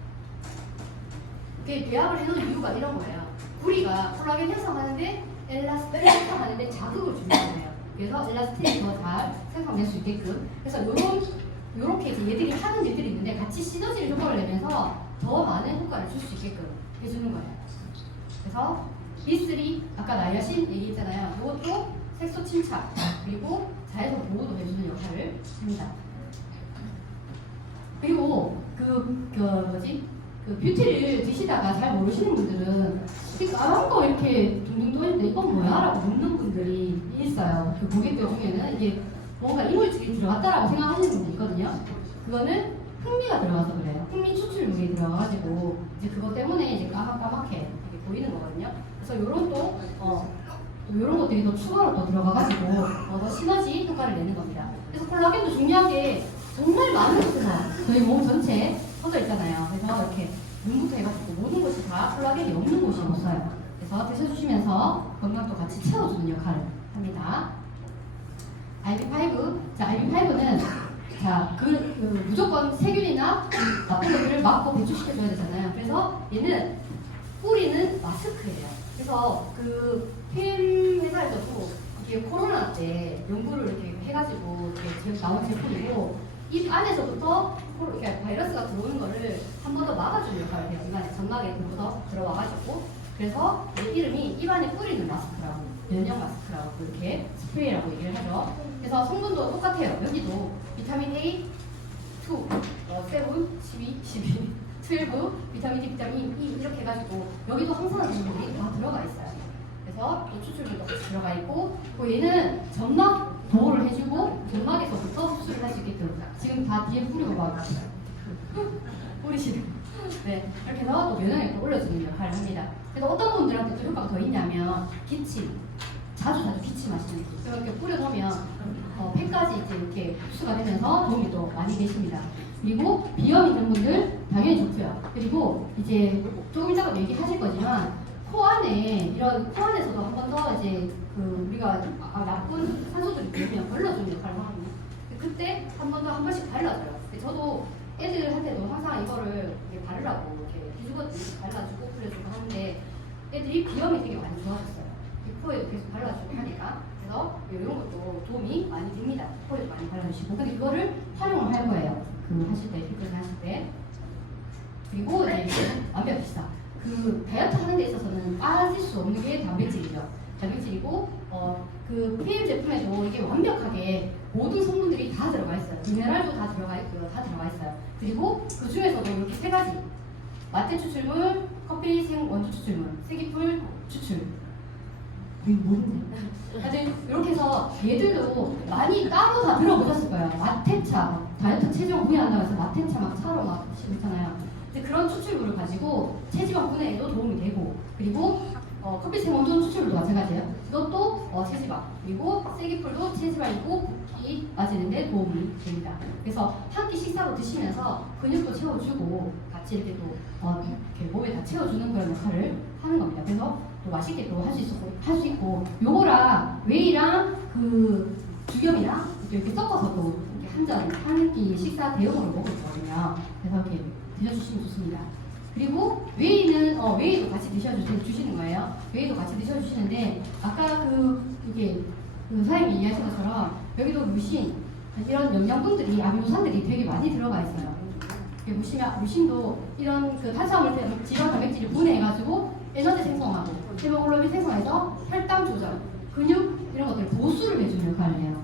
이렇게 배합을 해놓은 이유가 이런 거예요. 우리가 콜라겐 형성하는데 생성하는데 자극을 주는 거예요. 그래서 엘라스틴이 더 잘 생성될 수 있게끔. 그래서 요렇게 이제 얘들이 하는 일들이 있는데 같이 시너지를 효과를 내면서 더 많은 효과를 줄 수 있게끔 해주는 거예요. 그래서 B3 아까 나이아신 얘기했잖아요. 이것도 색소 침착 그리고 자외선 보호도 해주는 역할을 합니다. 그리고 뷰티를 드시다가 잘 모르시는 분들은 까만 거 이렇게 둥둥 떠있는데 이건 뭐야? 라고 묻는 분들이 있어요. 고객들 중에는 이게 뭔가 이물질이 들어갔다라고 생각하시는 분들이 있거든요. 그거는 흑미가 들어가서 그래요. 흑미 추출물이 들어가가지고 이제 그것 때문에 이제 까맣게 이렇게 보이는 거거든요. 그래서 요런 것들이 더 추가로 또 들어가가지고 더 시너지 효과를 내는 겁니다. 그래서 콜라겐도 중요한 게 정말 많은 곳에서 저희 몸 전체에 퍼져 있잖아요. 그래서 이렇게 눈부터 해가지고 모든 곳이 다 콜라겐이 없는 곳이 없어요. 그래서 드셔주시면서 건강도 같이 채워주는 역할을 합니다. IV5. 자, IV5는 무조건 세균이나 나쁜 것들을 막고 배출시켜줘야 되잖아요. 그래서 얘는 뿌리는 마스크예요. 그래서 PM 회사에서도 이게 코로나 때 연구를 이렇게 해가지고 이렇게 나온 제품이고 입 안에서부터 이렇게 바이러스가 들어오는 거를 한 번 더 막아주는 역할을 해요. 입 안에 점막에 들어와가지고. 그래서 이름이 입 안에 뿌리는 마스크라고, 면역 마스크라고 이렇게 스프레이라고 얘기를 하죠. 그래서 성분도 똑같아요. 여기도 비타민 A, 2, 7, 12, 12, 12, 비타민 D, 비타민 E 이렇게 해가지고 여기도 항산화 성분들이 다 들어가 있어요. 그래서 또 추출물도 같이 들어가 있고 얘는 점막 보호를 해주고 점막에서부터 흡수를 할 수 있게끔 지금 다 뒤에 뿌리고 막 뿌리시는 네, 이렇게 해서 또 면역력도 올려주는 역할을 합니다. 그래서 어떤 분들한테 또 효과가 더 있냐면 기침, 자주 기침하시는 분 이렇게 뿌려놓으면 폐까지 이제 이렇게 흡수가 되면서 도움이 또 많이 되십니다. 그리고 비염 있는 분들 당연히 좋고요. 그리고 이제 조금 이따가 얘기하실 거지만 코 안에 이런 코 안에서도 한 번 더 이제 그 우리가 나쁜 산소들이 들면 걸러주는 역할을 하거든요. 그때 한 번 더 한 번씩 발라줘요. 저도 애들한테도 항상 이거를 이렇게 바르라고 이렇게 뒤죽어지고 발라주고 뿌려주고 하는데 애들이 비염이 되게 많이 좋아졌어요. 코에도 계속 발라주고 하니까. 그래서 이런 것도 도움이 많이 됩니다. 코에도 많이 발라주시고. 근데 그거를 활용을 할 거예요. 그 하실 때, 피클 하실 때. 그리고 이제 완벽시다. 그 다이어트 하는 데 있어서는 빠질 수 없는 게 단백질이죠. 단백질이고 그 PM 제품에도 이게 완벽하게 모든 성분들이 다 들어가 있어요. 미네랄도 다 들어가 있고요. 다 들어가 있어요. 그리고 그 중에서도 이렇게 세 가지 마테 추출물, 커피 생 원두 추출물, 세기풀 추출. 이게 뭔데? 하여튼 이렇게 해서 얘들도 많이 따로 다 들어보셨을 거예요. 마테차, 다이어트 체중 분해한다고 해서 마테차 막 차로 막 있잖아요. 근데 그런 추출물을 가지고 체지방 분해에도 도움이 되고, 그리고 커피 생원두 추출물도 마찬가지예요. 이것도 체지방, 그리고 세기풀도 체지방이고 붓기 빠지는데 도움이 됩니다. 그래서 한 끼 식사로 드시면서 근육도 채워주고 같이 이렇게 또 이렇게 몸에 다 채워주는 그런 역할을 하는 겁니다. 그래서 또 맛있게 또 할 수 있고, 요거랑 웨이랑 그 죽염이랑 이렇게 섞어서 또 한 끼 식사 대용으로 먹을 거거든요. 그래서 이렇게 드셔주시면 좋습니다. 그리고 웨이는 웨이도 같이 드셔주시는 거예요. 웨이도 같이 드셔주시는데 아까 이게 사장님이 이야기하신 것처럼 여기도 뮤신 이런 영양분들이 아미노산들이 되게 많이 들어가 있어요. 보시면 뮤신도 이런 그 탄수화물 지방 단백질을 분해해가지고 에너지 생성하고 헤모글로빈 생성해서 혈당 조절, 근육 이런 것들 보수를 해주는 역할을 해요.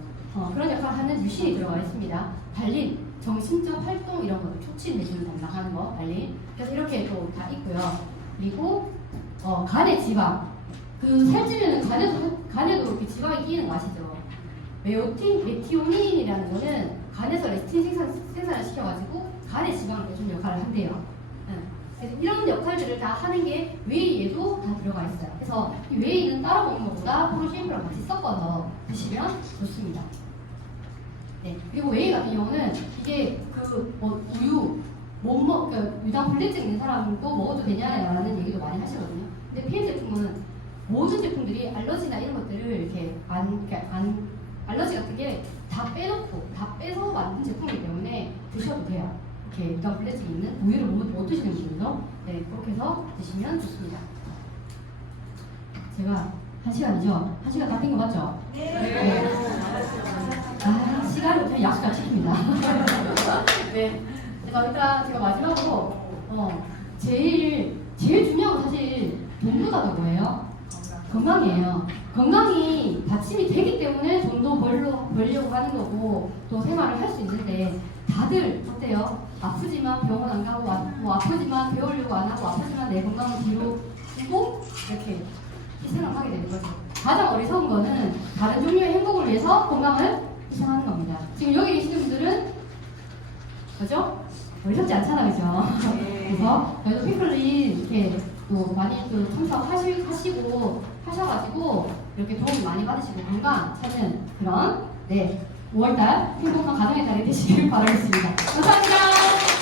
그런 역할을 하는 뮤신이 들어가 있습니다. 발린, 정신적 활동 이런 것들 촉진해주는 담당하는 거 발린. 그래서 이렇게 또 다 있고요. 그리고 간의 지방, 그 살찌면은 간에도 이렇게 지방이 끼이는 거 아시죠? 메티오닌이라는 거는 간에서 레스틴 생산을 시켜가지고 간의 지방을 내주는 역할을 한대요. 그래서 이런 역할들을 다 하는 게 웨이에도 다 들어가 있어요. 그래서 이 웨이는 따로 먹는 것보다 프로쉐이크랑 같이 섞어서 드시면 좋습니다. 네. 그리고 웨이 같은 경우는 이게 우유 유당 불내증 있는 사람도 먹어도 되냐라는 얘기도 많이 하시거든요. 근데 PM 제품은 모든 제품들이 알러지나 이런 것들을 이렇게 알러지 같은 게 다 빼놓고 다 빼서 만든 제품이기 때문에 드셔도 돼요. 이렇게 유당 불내증 있는 우유를 못 드시는 분들도 그렇게 해서 드시면 좋습니다. 제가 1시간이죠? 1시간 다 뛴 거 맞죠? 네. 시간이 그냥 약속 잘 지킵니다. 네. 그래서 일단 제가 마지막으로 제일 중요한 건 사실 돈보다도 뭐예요? 건강이에요. 건강이 받침이 되기 때문에 돈도 벌려고 하는 거고 또 생활을 할 수 있는데 다들 어때요? 아프지만 병원 안 가고 아프지만 배우려고 안 하고 아프지만 내 건강을 뒤로 두고 이렇게 희생을 하게 되는 거죠. 가장 어리석은 거는 다른 종류의 행복을 위해서 건강을 희생하는 겁니다. 지금 여기 계시는 분들은 그죠? 어리석지 않잖아, 그죠? 그래서 저희도 피클린 이렇게 또 많이 또 참석하시고 하셔가지고 이렇게 도움 많이 받으시고 건강 찾는 그런 5월달 행복한 가정의 달이 되시길 바라겠습니다. 감사합니다.